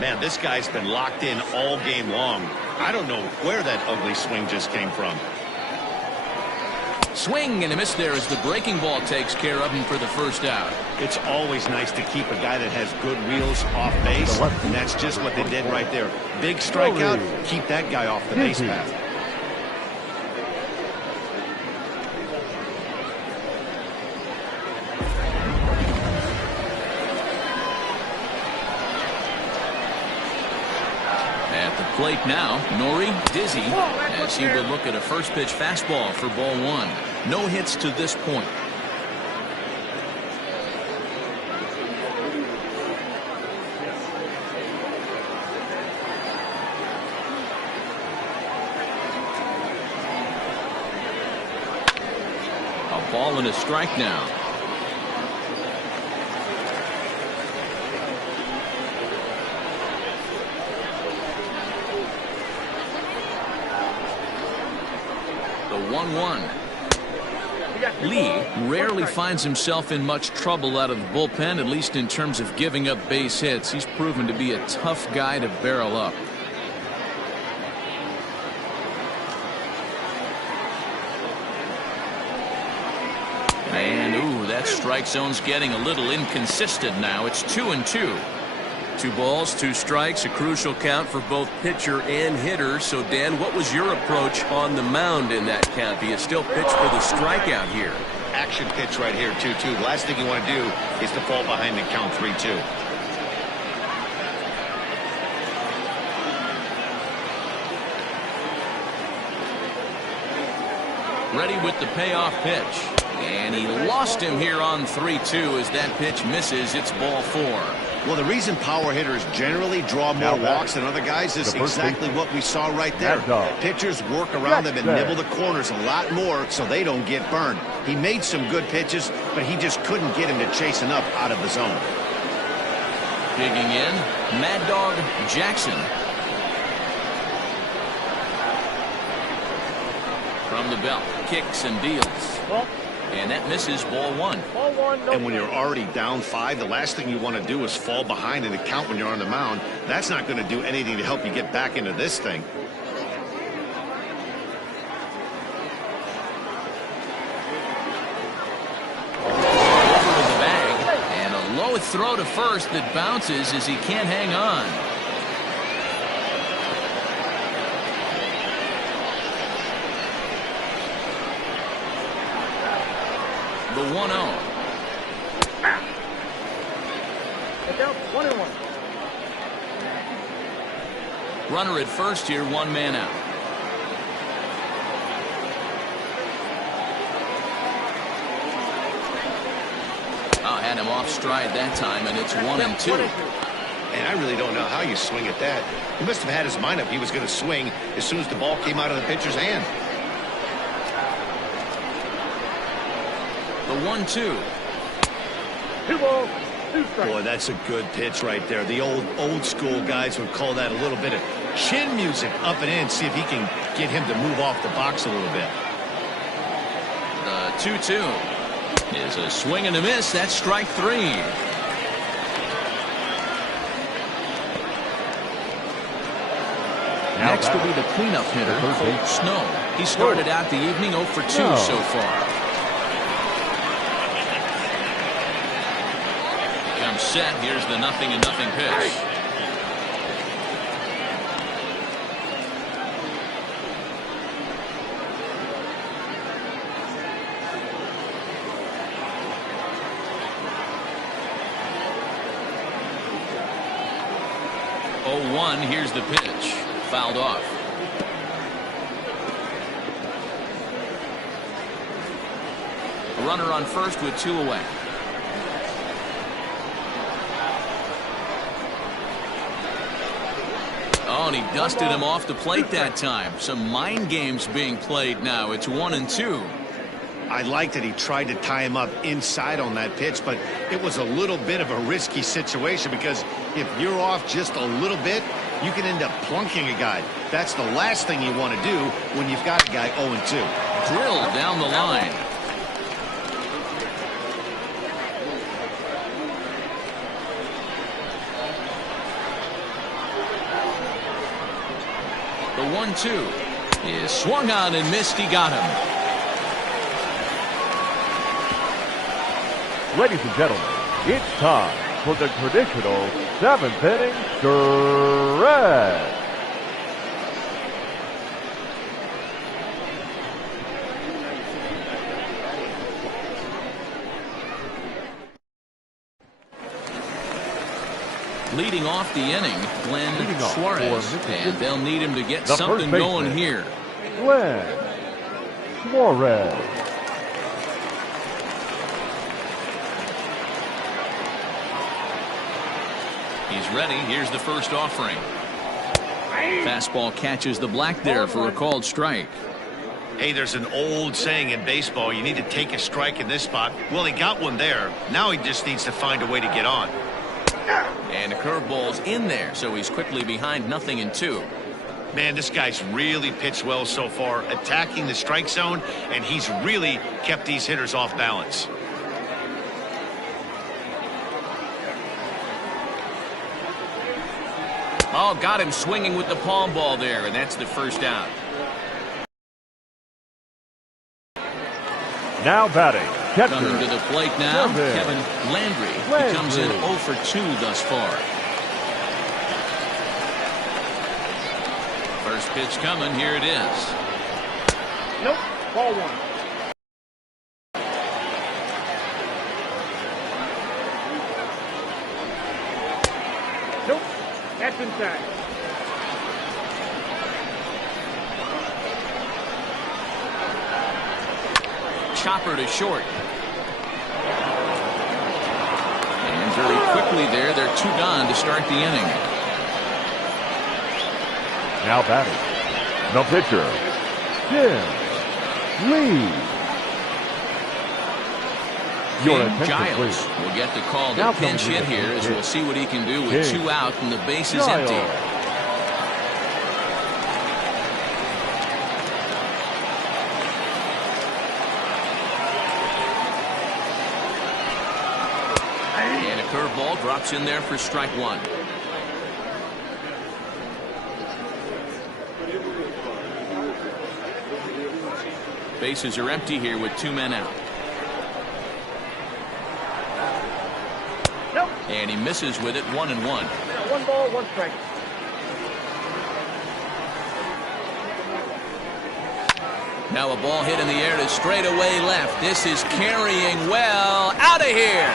Man, this guy's been locked in all game long. I don't know where that ugly swing just came from. Swing and a miss there as the breaking ball takes care of him for the first out. It's always nice to keep a guy that has good wheels off base, and that's just what they did right there. Big strikeout, keep that guy off the base path. At the plate now, Nori Dizzy, as he would look at a first pitch fastball for ball 1. No hits to this point. A ball and a strike now. The 1-1. Lee rarely finds himself in much trouble out of the bullpen, at least in terms of giving up base hits. He's proven to be a tough guy to barrel up. And ooh, that strike zone's getting a little inconsistent now. It's 2-2. 2 balls, 2 strikes, a crucial count for both pitcher and hitter. So, Dan, what was your approach on the mound in that count? Do you still pitch for the strikeout here? Action pitch right here, 2-2. The last thing you want to do is to fall behind and count 3-2. Ready with the payoff pitch. And he lost him here on 3-2 as that pitch misses. It's ball 4. Well, the reason power hitters generally draw more walks than other guys is exactly what we saw right there. Pitchers work around them and nibble the corners a lot more so they don't get burned. He made some good pitches, but he just couldn't get him to chase enough out of the zone. Digging in, Mad Dog Jackson. From the belt, kicks and deals. And that misses ball 1. And when you're already down 5, the last thing you want to do is fall behind in the count when you're on the mound. That's not going to do anything to help you get back into this thing. Over to the bag, and a low throw to first that bounces as he can't hang on. The 1-0. Down 1-1. Runner at first here, 1 man out. Had him off stride that time, and it's 1-2. And I really don't know how you swing at that. He must have had his mind up he was going to swing as soon as the ball came out of the pitcher's hand. The 1-2. 2 balls, 2 strikes. Boy, that's a good pitch right there. The old school guys would call that a little bit of chin music up and in. See if he can get him to move off the box a little bit. The 2-2 is a swing and a miss. That's strike 3. Next will be the cleanup hitter, Colt Snow. He started out the evening 0 for 2 so far. Comes set. Here's the 0-0 pitch. Here's the pitch. Fouled off. A runner on first with 2 away. Oh, and he dusted him off the plate that time. Some mind games being played now. It's 1-2. I like that he tried to tie him up inside on that pitch, but it was a little bit of a risky situation because if you're off just a little bit, you can end up plunking a guy. That's the last thing you want to do when you've got a guy 0-2. Drilled down the line. The 1-2 is swung on and missed. He got him. Ladies and gentlemen, it's time for the traditional 7th inning stretch. Leading off the inning, Glenn off Suarez, and they'll need him to get something going here. Glenn Suarez. He's ready. Here's the first offering. Fastball catches the black there for a called strike. Hey, there's an old saying in baseball, you need to take a strike in this spot. Well, he got one there. Now he just needs to find a way to get on. And the curveball's in there, so he's quickly behind 0-2. Man, this guy's really pitched well so far, attacking the strike zone, and he's really kept these hitters off balance. Oh, got him swinging with the palm ball there, and that's the first out. Now batting, catcher. Coming to the plate now, Kevin Landry. He comes in 0 for 2 thus far. First pitch coming, here it is. Nope, ball 1. Nope, that's inside. Chopper to short. And very quickly there, they're 2 gone to start the inning. Now batting, the pitcher, Jim Lee. King Giles will get the call to pinch hit here as we'll see what he can do with 2 out and the base is empty. And a curveball drops in there for strike 1. Bases are empty here with 2 men out. Nope. And he misses with it, 1-1. 1 ball, 1 strike. Now a ball hit in the air to straightaway left. This is carrying well. Out of here.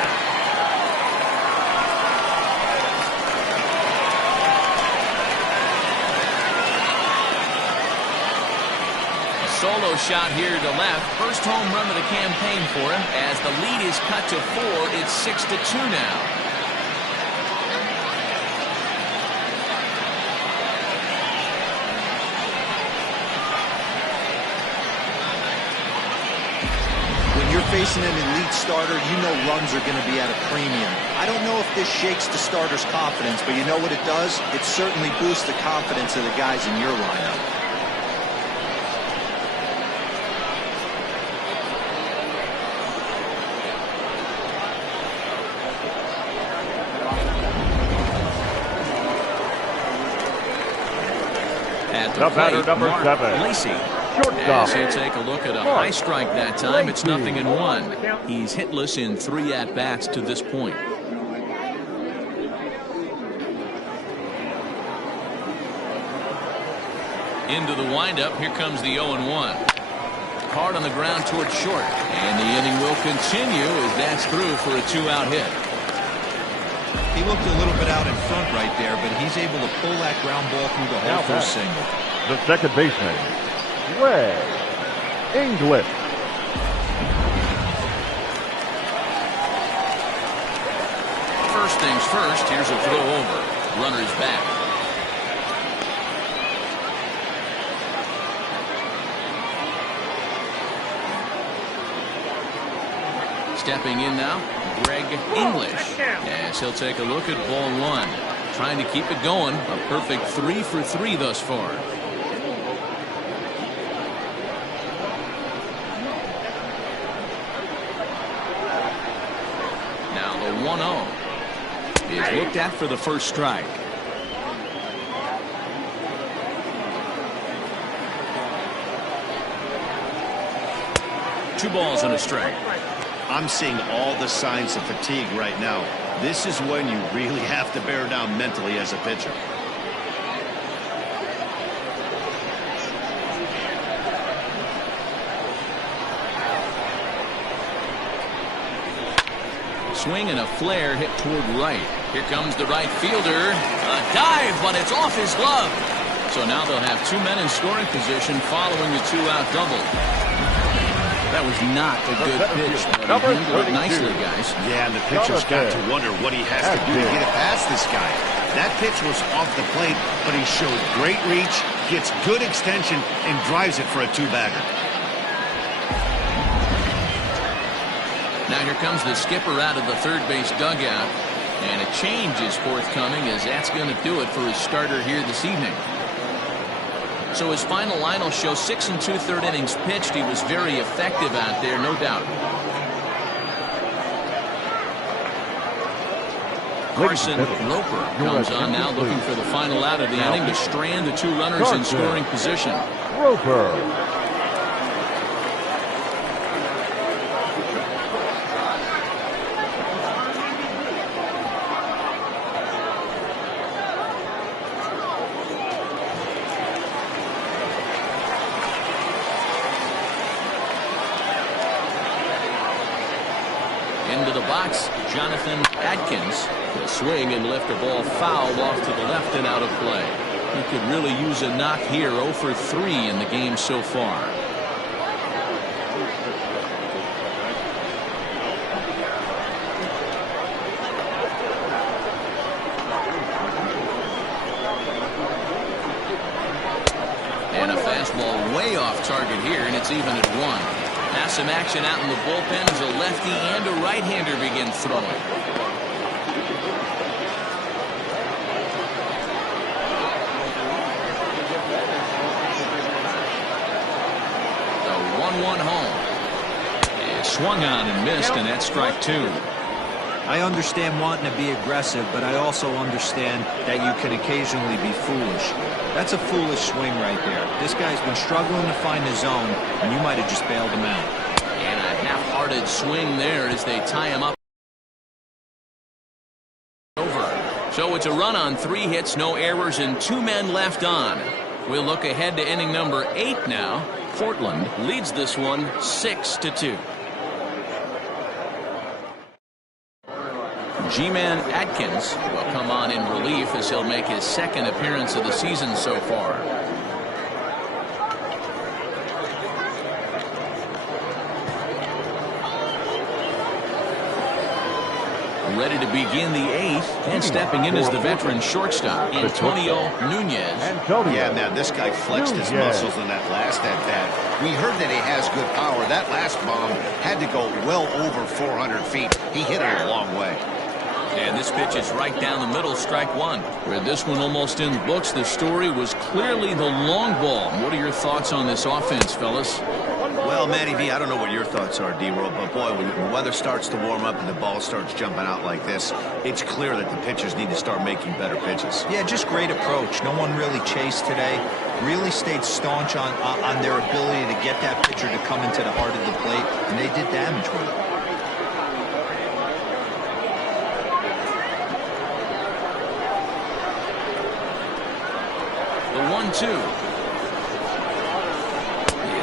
solo shot here to left. First home run of the campaign for him. As the lead is cut to 4, it's 6-2 now. When you're facing an elite starter, you know runs are going to be at a premium. I don't know if this shakes the starter's confidence, but you know what it does? It certainly boosts the confidence of the guys in your lineup. At The batter, plate, number Mark 7. Lacey. Shortstop. As he'll take a look at a high strike that time, it's 0-1. He's hitless in 3 at-bats to this point. Into the windup, here comes the 0-1. Hard on the ground towards short, and the inning will continue as that's through for a 2-out hit. He looked a little bit out in front right there, but he's able to pull that ground ball through the hole for a single. The second baseman, Greg English. First things first, here's a throw over. Runner's back. Stepping in now, Greg English. As he'll take a look at ball 1. Trying to keep it going. A perfect 3 for 3 thus far. Now the 1-0 is looked at for the first strike. Two balls and a strike. I'm seeing all the signs of fatigue right now. This is when you really have to bear down mentally as a pitcher. Swing and a flare hit toward right. Here comes the right fielder. A dive, but it's off his glove. So now they'll have 2 men in scoring position following the 2-out double. That was not a good pitch, but he handled it nicely, guys. Yeah, and the pitcher's got to wonder what he has to do to get it past this guy. That pitch was off the plate, but he showed great reach, gets good extension, and drives it for a 2-bagger. Now here comes the skipper out of the third base dugout, and a change is forthcoming as that's going to do it for his starter here this evening. So his final line will show 6 2/3 innings pitched. He was very effective out there, no doubt. Carson Roper comes on now, looking for the final out of the inning to strand the 2 runners in scoring position. Roper. Into the box, Jonathan Adkins will swing and lift a ball foul off to the left and out of play. He could really use a knock here. 0 for 3 in the game so far. And a fastball way off target here, and it's even at 1. Now some action out in the bullpen as a lefty and a right-hander begin throwing. The 1-1 home. And swung on and missed, and that's strike 2. I understand wanting to be aggressive, but I also understand that you can occasionally be foolish. That's a foolish swing right there. This guy's been struggling to find the zone, and you might have just bailed him out. And a half-hearted swing there as they tie him up. Over. So it's a run on 3 hits, no errors, and 2 men left on. We'll look ahead to inning number 8 now. Portland leads this one 6-2. G-Man Adkins will come on in relief as he'll make his 2nd appearance of the season so far. Ready to begin the 8th, and stepping in is the veteran shortstop, Antonio Nunez. Yeah, man, this guy flexed his muscles in that last at-bat. We heard that he has good power. That last bomb had to go well over 400 feet. He hit it a long way. And this pitch is right down the middle, strike one. With this one almost in the books, the story was clearly the long ball. What are your thoughts on this offense, fellas? Well, Matty V, I don't know what your thoughts are, D-World, but boy, when the weather starts to warm up and the ball starts jumping out like this, it's clear that the pitchers need to start making better pitches. Yeah, just great approach. No one really chased today. Really stayed staunch on their ability to get that pitcher to come into the heart of the plate, and they did damage with it. The 1-2.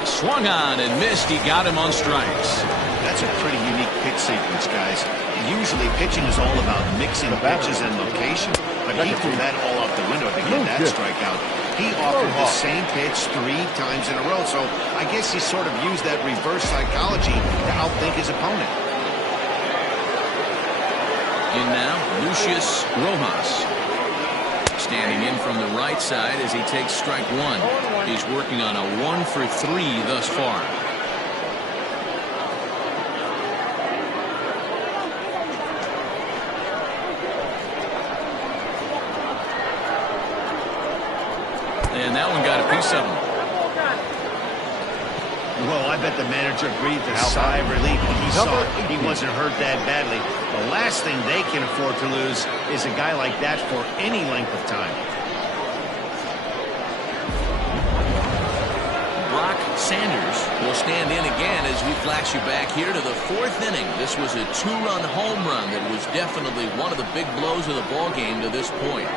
He swung on and missed. He got him on strikes. That's a pretty unique pitch sequence, guys. Usually pitching is all about mixing pitches and location, but he threw that all out the window to get that strikeout. He offered the same pitch 3 times in a row, so I guess he sort of used that reverse psychology to outthink his opponent. In now, Lucius Rojas. Standing in from the right side as he takes strike one. He's working on a 1-for-3 thus far. And that one got a piece of him. Well, I bet the manager breathed a sigh of relief when he saw he wasn't hurt that badly. The last thing they can afford to lose is a guy like that for any length of time. Brock Sanders will stand in again as we flash you back here to the 4th inning. This was a 2-run home run that was definitely one of the big blows of the ball game to this point.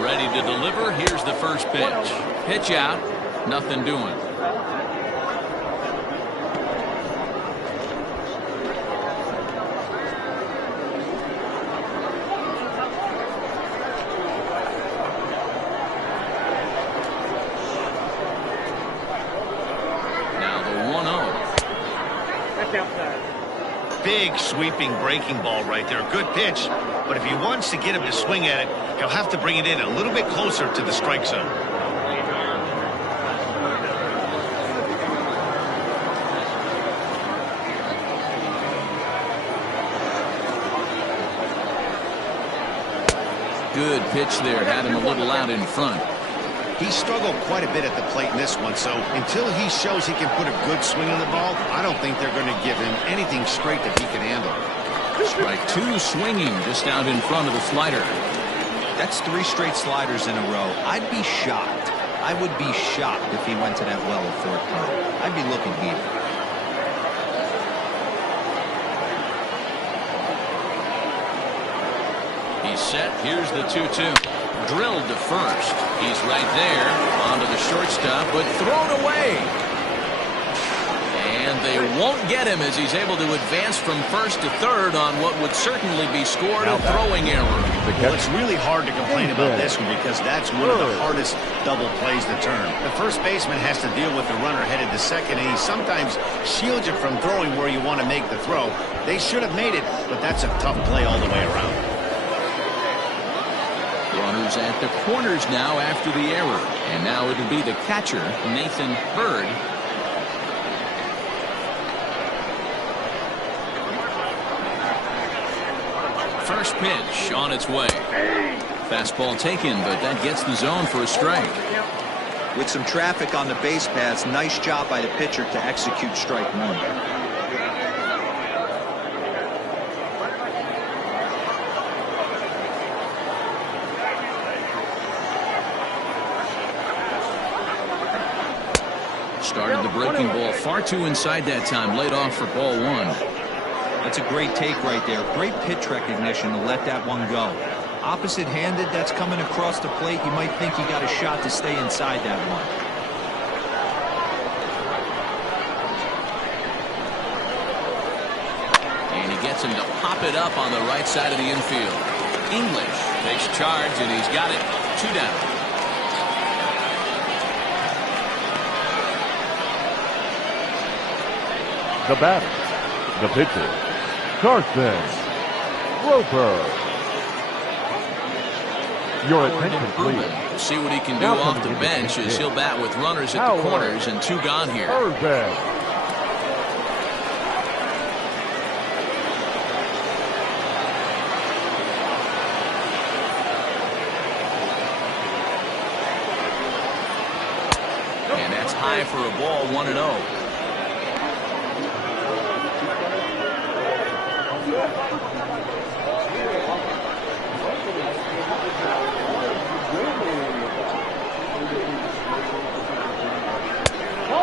Ready to deliver. Here's the first pitch. Pitch out. Nothing doing. Now the 1-0. That's outside. Big sweeping breaking ball right there. Good pitch. But if he wants to get him to swing at it, he'll have to bring it in a little bit closer to the strike zone. Good pitch there. Had him a little out in front. He struggled quite a bit at the plate in this one, so until he shows he can put a good swing on the ball, I don't think they're going to give him anything straight that he can handle. Strike 2 swinging just out in front of the slider. That's 3 straight sliders in a row. I'd be shocked. I would be shocked if he went to that well a 4th time. I'd be looking heated. He's set. Here's the 2-2. Drilled to first. He's right there onto the shortstop, but thrown away. And they won't get him as he's able to advance from first to third on what would certainly be scored a throwing error. Well, it's really hard to complain about this one because that's one of the hardest double plays to turn. The first baseman has to deal with the runner headed to second, and he sometimes shields you from throwing where you want to make the throw. They should have made it, but that's a tough play all the way around. Runners at the corners now after the error. And now it'll be the catcher, Nathan Bird. First pitch on its way. Fastball taken, but that gets the zone for a strike. With some traffic on the base paths, nice job by the pitcher to execute strike 1. Started the breaking ball far too inside that time. Laid off for ball 1. That's a great take right there. Great pitch recognition to let that one go. Opposite-handed, that's coming across the plate. You might think you got a shot to stay inside that one. And he pop it up on the right side of the infield. English takes charge, and he's got it. 2 down. The batter, the pitcher, Carson Roper. Your attention, please. See what he can do Now off the coming into bench the as he'll bat with runners at the Howard. corners and 2 gone here. Irvin. And that's high for a ball, 1-0.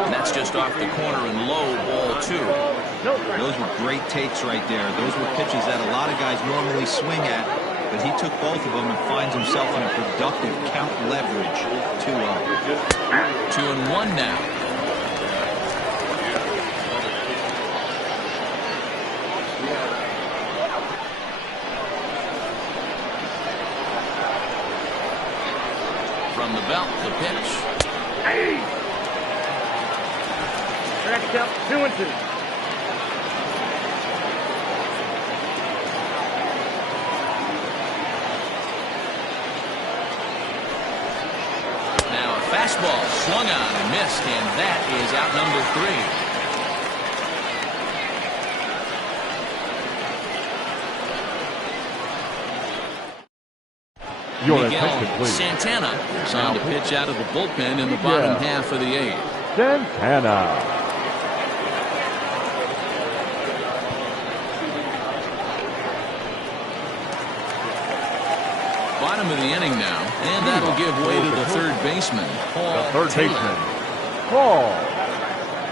And that's just off the corner and low, ball 2. Those were great takes right there. Those were pitches that a lot of guys normally swing at, but he took both of them and finds himself in a productive count leverage. 2-0. 2-1 now. From the belt, the pitch. Next up, 2-2. Now a fastball swung on and missed, and that is out number 3. Your Miguel attention, please. Santana is on to pitch out of the bullpen in the bottom half of the 8th. Santana. Bottom of the inning now, and that'll give way to the third baseman, Paul The third Taylor. baseman, Paul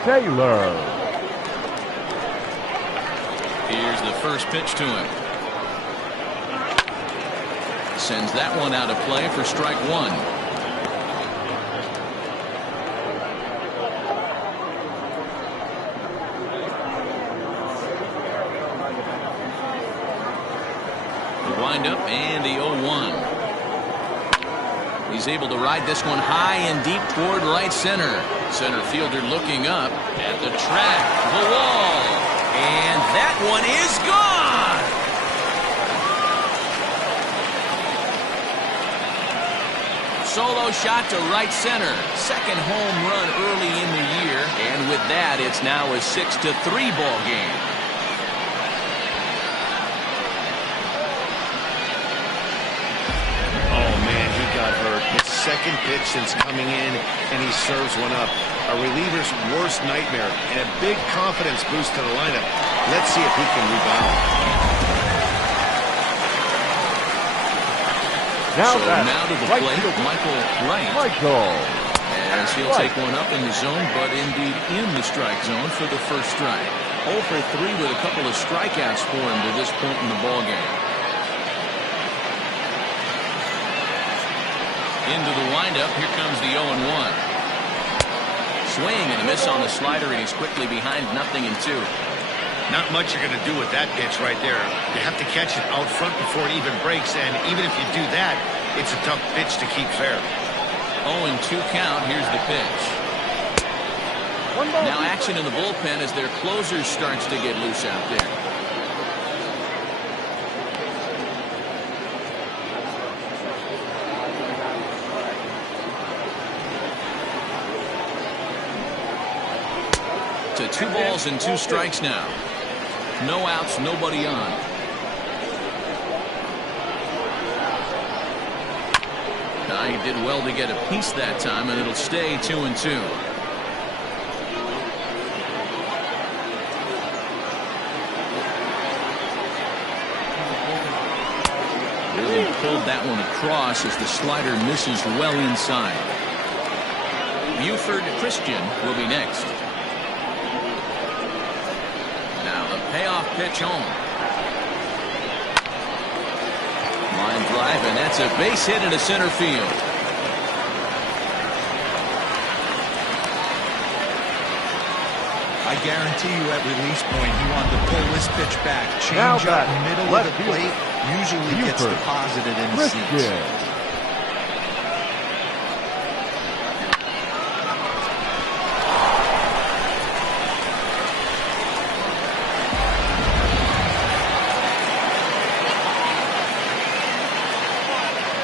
Taylor. Here's the first pitch to him. Sends that one out of play for strike 1. The windup and the 0-1. He's able to ride this one high and deep toward right center. Center fielder looking up at the track, the wall, and that one is gone. Solo shot to right center. Second home run early in the year, and with that, it's now a 6-3 ball game. His second pitch since coming in, and he serves one up. A reliever's worst nightmare, and a big confidence boost to the lineup. Let's see if he can rebound. Now, Now to the right plate, fielder, Michael Wright. Michael. As he'll take one up in the zone, but indeed in the strike zone for the first strike. 0 for 3 with a couple of strikeouts for him to this point in the ballgame. Into the windup, here comes the 0-1. Swing and a miss on the slider, and he's quickly behind 0-2. Not much you're going to do with that pitch right there. You have to catch it out front before it even breaks, and even if you do that, it's a tough pitch to keep fair. 0-2 count. Here's the pitch. Now action in the bullpen as their closer starts to get loose out there. To 2 balls and 2 strikes now. No outs, nobody on. Now he did well to get a piece that time, and it'll stay 2-2. Really pulled that one across as the slider misses well inside. Buford Christian will be next. Now the payoff pitch home. Line drive, and that's a base hit into center field. I guarantee you at release point he wanted to pull this pitch back. Now Change up batting, middle of left the fielder, plate usually gets Buford, deposited in the seats. Christian.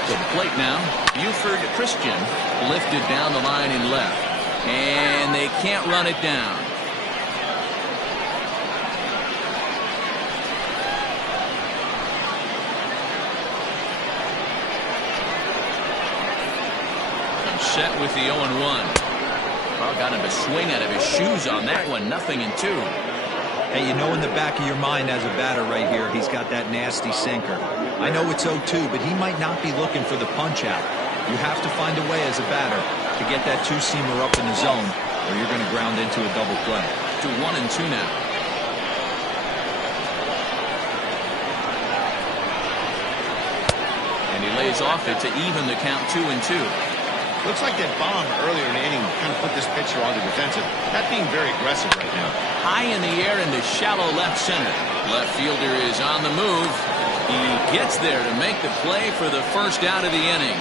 To the plate now, Buford Christian lifted down the line in left. And they can't run it down. Set with the 0-1. Well, got him to swing out of his shoes on that one. 0-2. Hey, you know in the back of your mind as a batter right here, he's got that nasty sinker. I know it's 0-2, but he might not be looking for the punch out. You have to find a way as a batter to get that two-seamer up in the zone, or you're going to ground into a double play. To 1-2 now. And he lays off it to even the count 2-2. Looks like that bomb earlier in the inning kind of put this pitcher on the defensive. Not being very aggressive right now. High in the air into shallow left center. Left fielder is on the move. He gets there to make the play for the first out of the inning.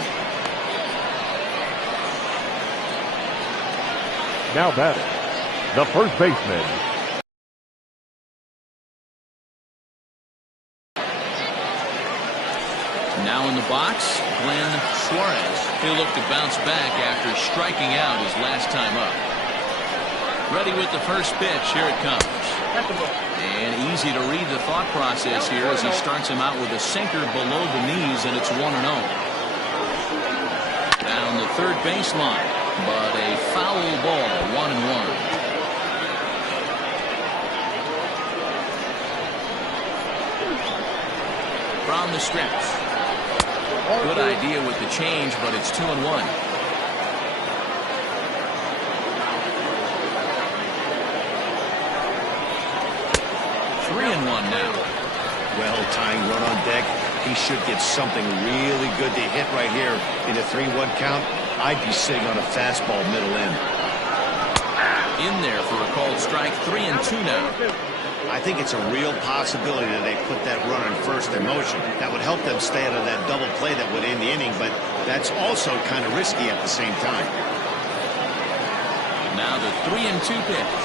Now batting, the first baseman. Now in the box, Glenn Suarez. He'll look to bounce back after striking out his last time up. Ready with the first pitch. Here it comes. And easy to read the thought process here as he starts him out with a sinker below the knees, and it's 1-0. Down the third baseline, but a foul ball, 1-1. From the stretch. Good idea with the change, but it's 2-1. 3-1 now. Well, tying run on deck. He should get something really good to hit right here in a 3-1 count. I'd be sitting on a fastball middle in. In there for a called strike. 3-2 now. I think it's a real possibility that they put that runner in first in motion. That would help them stay out of that double play that would end the inning, but that's also kind of risky at the same time. Now the 3-2 pitch.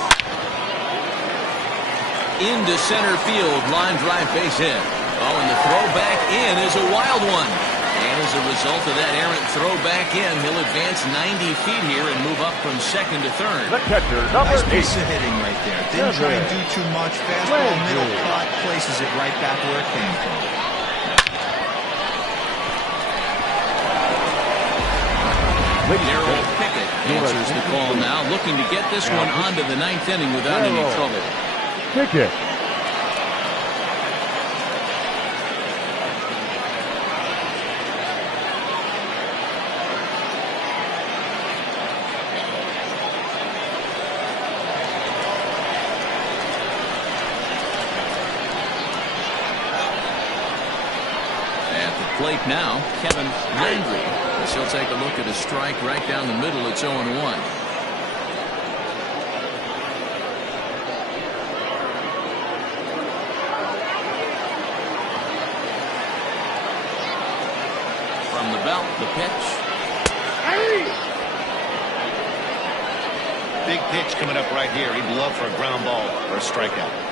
Into center field, line drive base hit. Oh, and the throw back in is a wild one. And as a result of that errant throw back in, he'll advance 90 feet here and move up from second to third. The catcher, number Nice 8. piece of hitting right there. Didn't try and do too much. Fastball, middle cut, places it right back where it came from. Darrell Pickett answers the call now, looking to get this one onto the ninth inning without any trouble. Pickett. Plate now, Kevin Landry. As he'll take a look at a strike right down the middle. It's 0-1. From the belt, the pitch. Big pitch coming up right here. He'd love for a ground ball or a strikeout.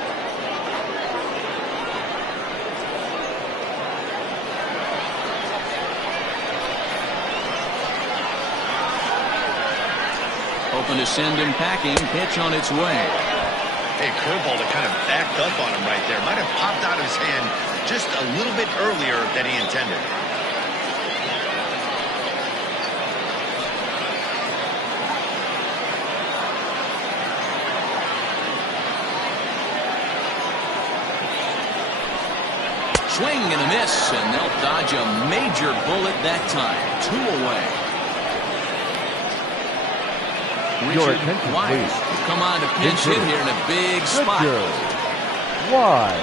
Hoping to send him packing. Pitch on its way. Hey, curveball that kind of backed up on him right there. Might have popped out of his hand just a little bit earlier than he intended. Swing and a miss, and they'll dodge a major bullet that time. 2 away. Your Richard attention, Wise please. will come on to pinch hit here in a big spot. Wide.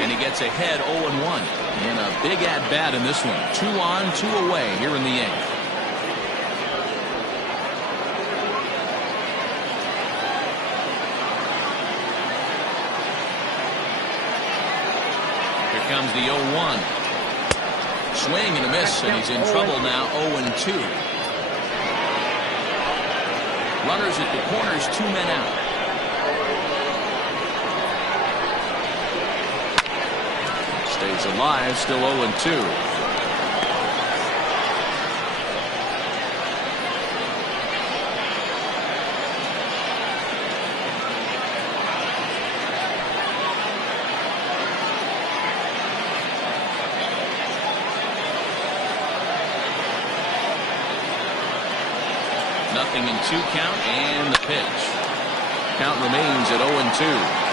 And he gets ahead 0-1. And a big at-bat in this one. 2 on, 2 away here in the 8th. Here comes the 0-1. Swing and a miss, and he's in trouble now. 0-2. Runners at the corners, 2 men out. Stays alive, still 0-2. Nothing in 2 count, and the pitch. Count remains at 0-2.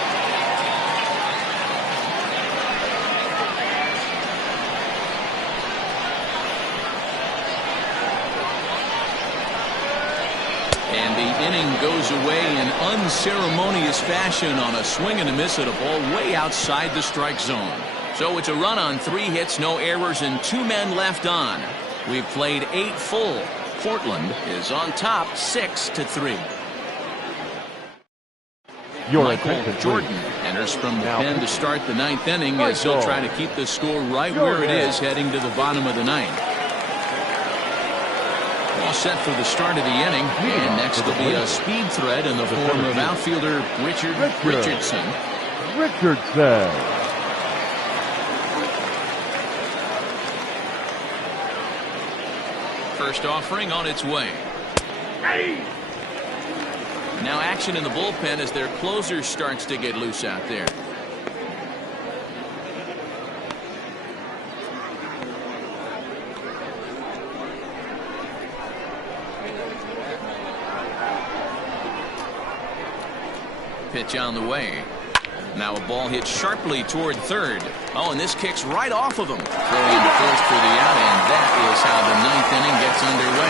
And the inning goes away in unceremonious fashion on a swing and a miss at a ball way outside the strike zone. So it's a run on 3 hits, no errors, and 2 men left on. We've played 8 full. Portland is on top 6-3. Michael Jordan enters from the pen to start the 9th inning as he'll try to keep the score right where it is heading to the bottom of the 9th. All set for the start of the inning, and next will be a speed threat in the form of outfielder Richardson. First offering on its way. Now action in the bullpen as their closer starts to get loose out there. Pitch on the way. Now a ball hit sharply toward third. Oh, and this kicks right off of him. Throwing to first for the out, and that is how the 9th inning gets underway.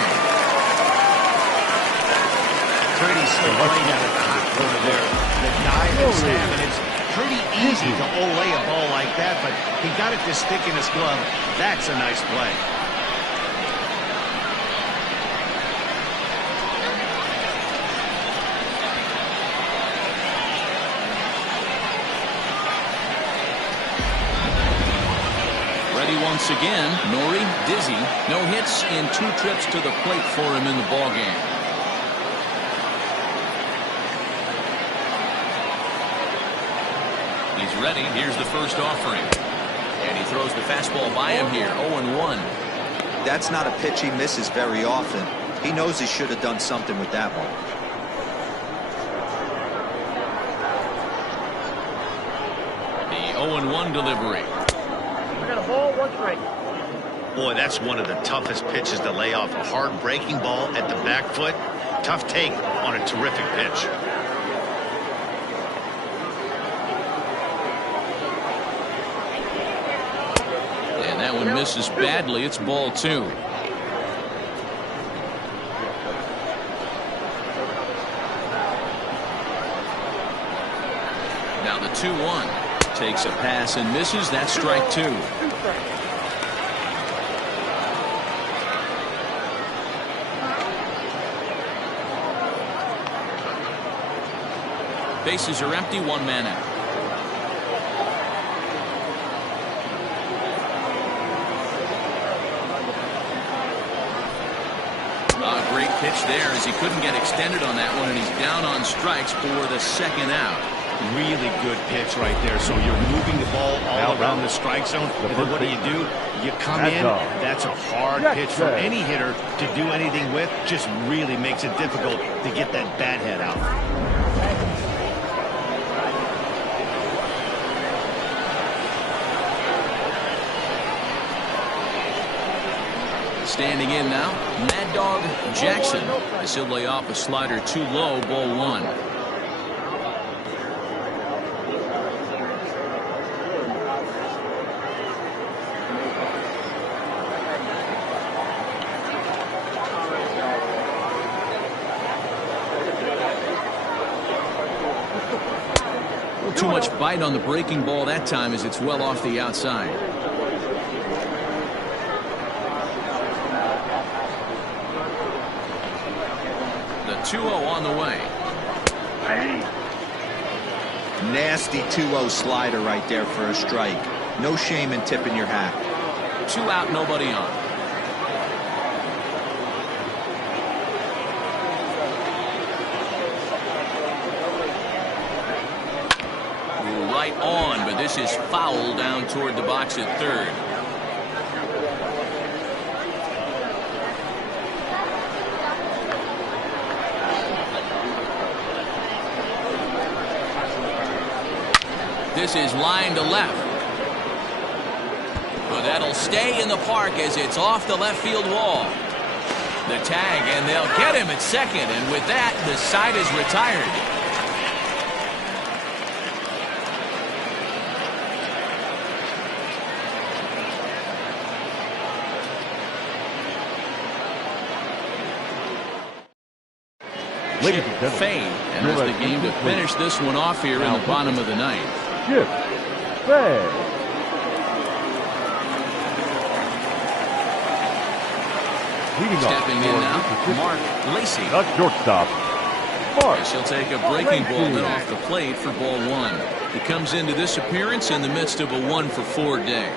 Pretty slick play down at the hot corner there. The dive and stab, and it's pretty easy to olay a ball like that, but he got it to stick in his glove. That's a nice play. Once again, Nori dizzy. No hits in 2 trips to the plate for him in the ballgame. He's ready. Here's the first offering. And he throws the fastball by him here. 0-1. That's not a pitch he misses very often. He knows he should have done something with that one. The 0-1 delivery. Boy, that's one of the toughest pitches to lay off. A hard breaking ball at the back foot. Tough take on a terrific pitch. And that one misses badly. It's ball 2. Now the 2-1. Takes a pass and misses. That's strike 2. Bases are empty. 1 man out. Great pitch there as he couldn't get extended on that one, and he's down on strikes for the 2nd out. Really good pitch right there. So you're moving the ball all around the strike zone. And then what do? You come in. That's a hard pitch for any hitter to do anything with. Just really makes it difficult to get that bat head out. Standing in now, Mad Dog Jackson as he'll lay off a slider too low. Ball 1. Too much bite on the breaking ball that time as it's well off the outside. The 2-0 on the way. Nasty 2-0 slider right there for a strike. No shame in tipping your hat. 2 out, nobody on. Right on, but this is foul down toward the box at third. This is line to left. But that'll stay in the park as it's off the left field wall. The tag, and they'll get him at second, and with that, the side is retired. Ladies and gentlemen, Fade, and that's the game to finish this one off here in the bottom of the ninth. Chip Fade. Stepping in now, Mark Lacey. The shortstop, Mark. Yes, he'll take a breaking ball then off the plate for ball one. He comes into this appearance in the midst of a 1-for-4 day.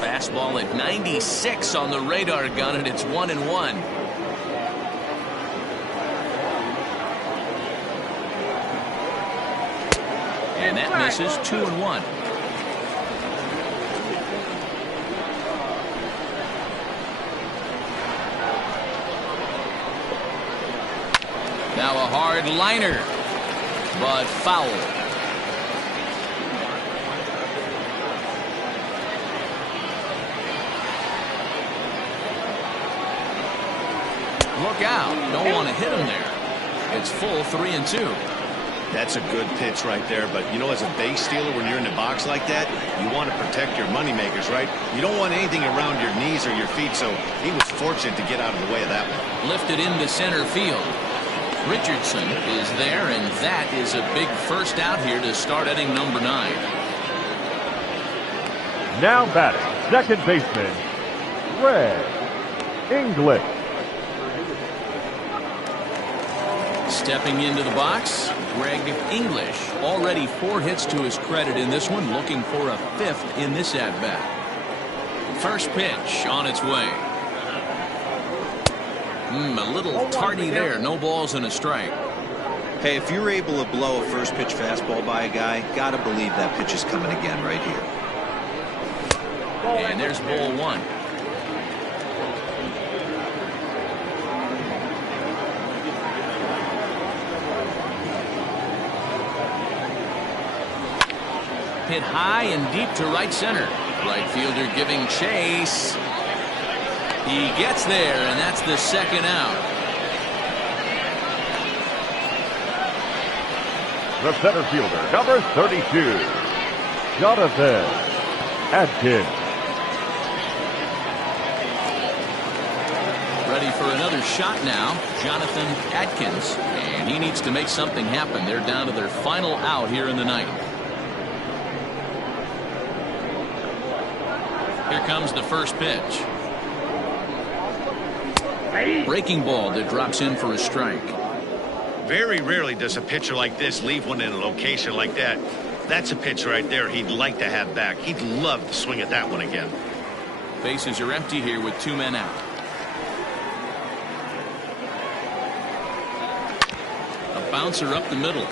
Fastball at 96 on the radar gun, and it's 1-1. And that misses. 2-1. Now a hard liner, but foul. Look out. Don't want to hit him there. It's full 3-2. That's a good pitch right there, but you know, as a base stealer, when you're in the box like that, you want to protect your moneymakers, right? You don't want anything around your knees or your feet, so he was fortunate to get out of the way of that one. Lifted into center field. Richardson is there, and that is a big first out here to start inning number 9. Now batting, second baseman, Greg English. Stepping into the box, Greg English. Already 4 hits to his credit in this one, looking for a 5th in this at-bat. First pitch on its way. A little tardy there. No balls and a strike. Hey, if you're able to blow a first pitch fastball by a guy, gotta believe that pitch is coming again right here. And there's ball 1. Hit high and deep to right center. Right fielder giving chase. He gets there, and that's the second out. The center fielder, number 32, Jonathan Atkins. Ready for another shot now, Jonathan Atkins. And he needs to make something happen. They're down to their final out here in the ninth. Here comes the first pitch. Breaking ball that drops in for a strike. Very rarely does a pitcher like this leave one in a location like that. That's a pitch right there he'd like to have back. He'd love to swing at that one again. Bases are empty here with 2 men out. A bouncer up the middle.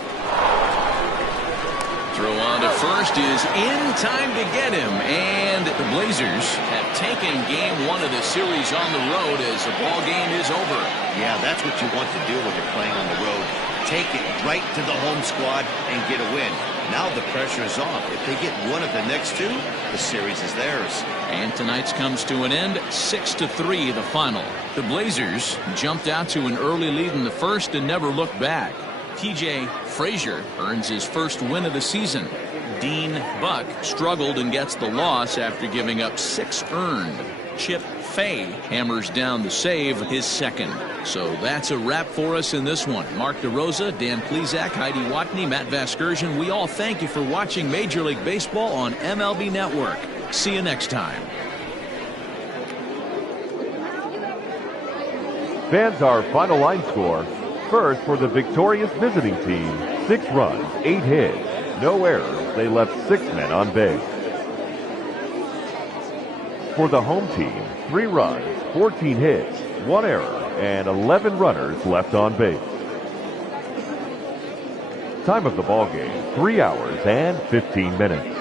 Throw on to first is in time to get him, and the Blazers have taken game 1 of the series on the road as the ball game is over. Yeah, that's what you want to do when you're playing on the road. Take it right to the home squad and get a win. Now the pressure is off. If they get one of the next 2, the series is theirs. And tonight's comes to an end, 6-3 the final. The Blazers jumped out to an early lead in the first and never looked back. TJ Frazier earns his first win of the season. Dean Buck struggled and gets the loss after giving up 6 earned. Chip Fay hammers down the save, his second. So that's a wrap for us in this one. Mark DeRosa, Dan Plezak, Heidi Watney, Matt Vasgersian, we all thank you for watching Major League Baseball on MLB Network. See you next time. Fans, our final line score. First, for the victorious visiting team, 6 runs, 8 hits, no errors. They left 6 men on base. For the home team, 3 runs, 14 hits, 1 error, and 11 runners left on base. Time of the ball game, 3 hours and 15 minutes.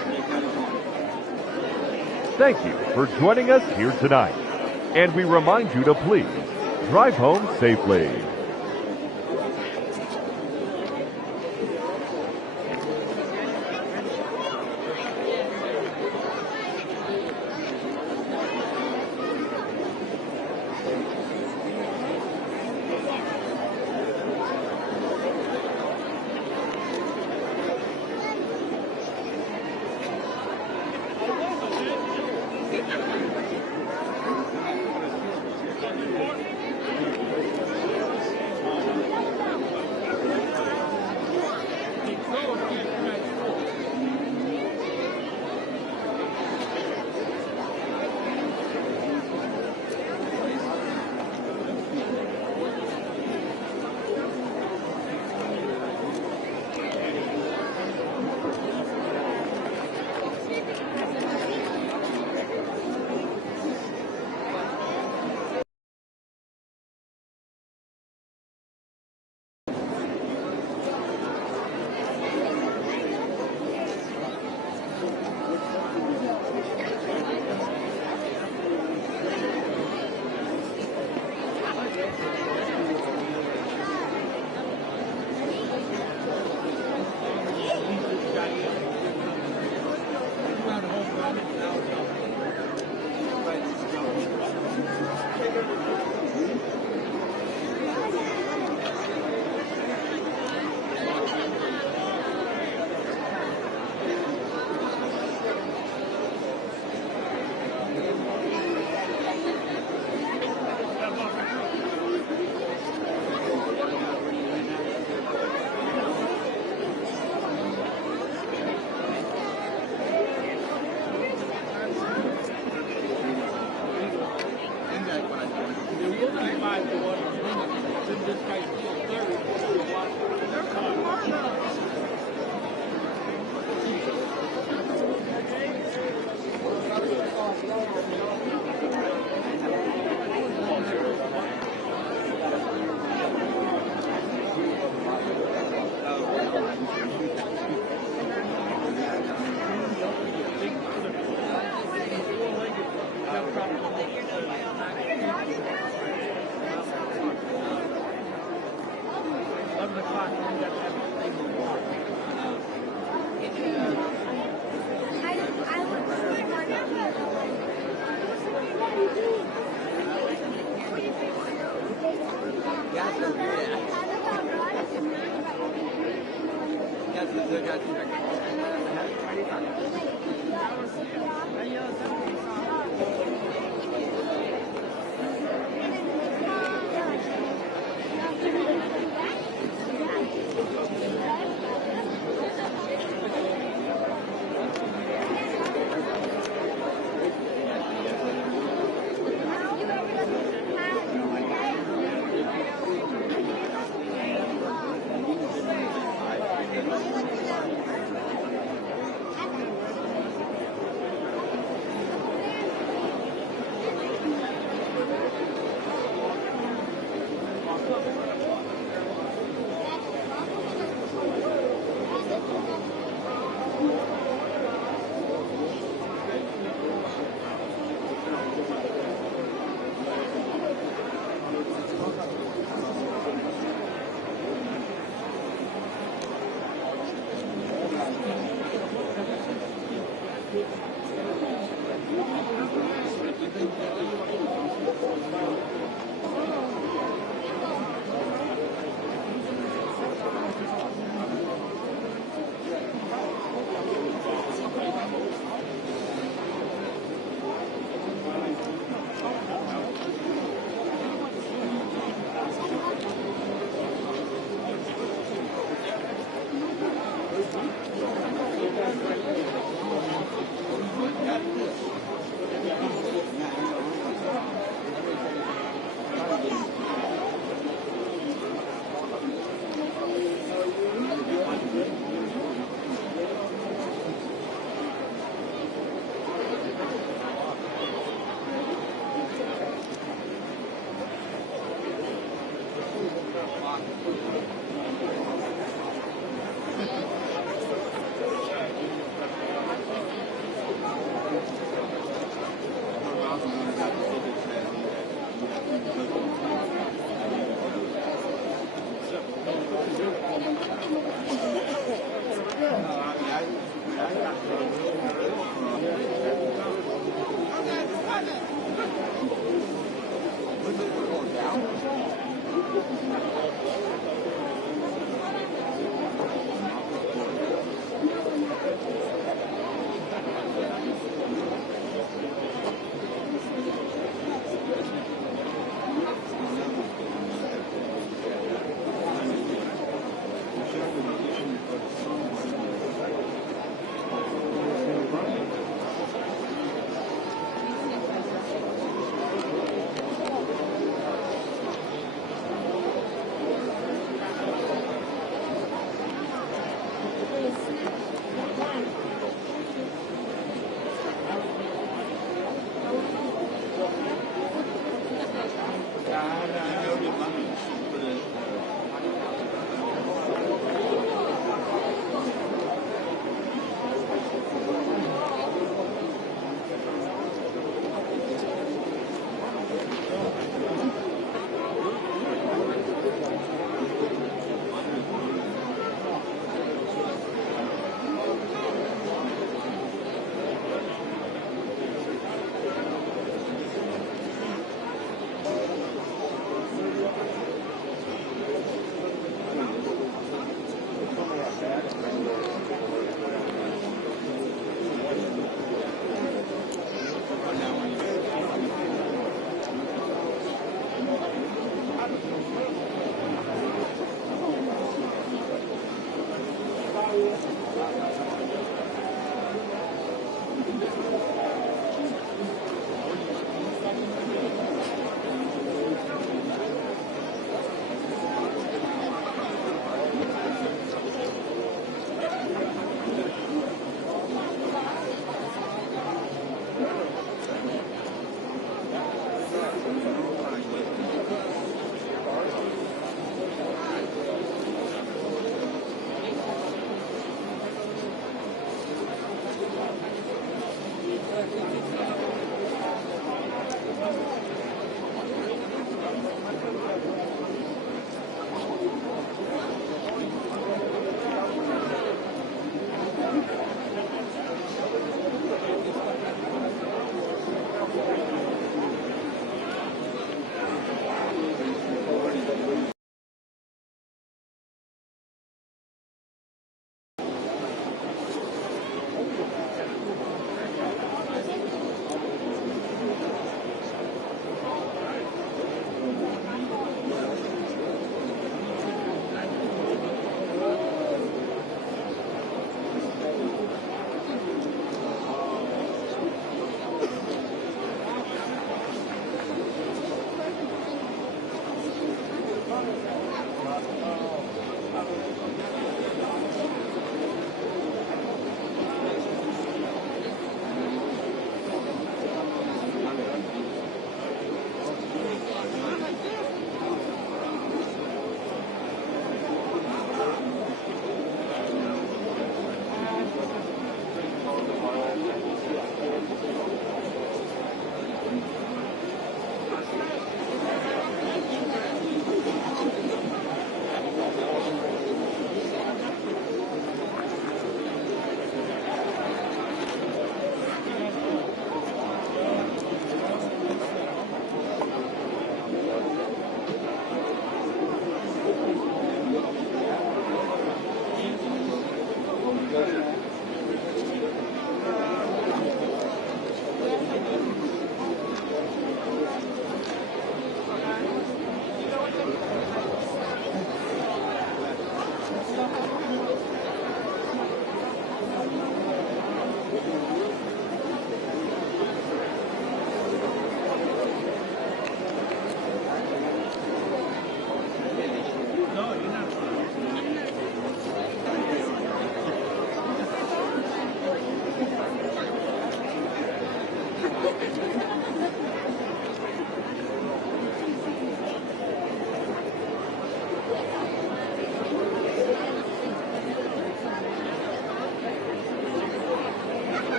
Thank you for joining us here tonight. And we remind you to please drive home safely.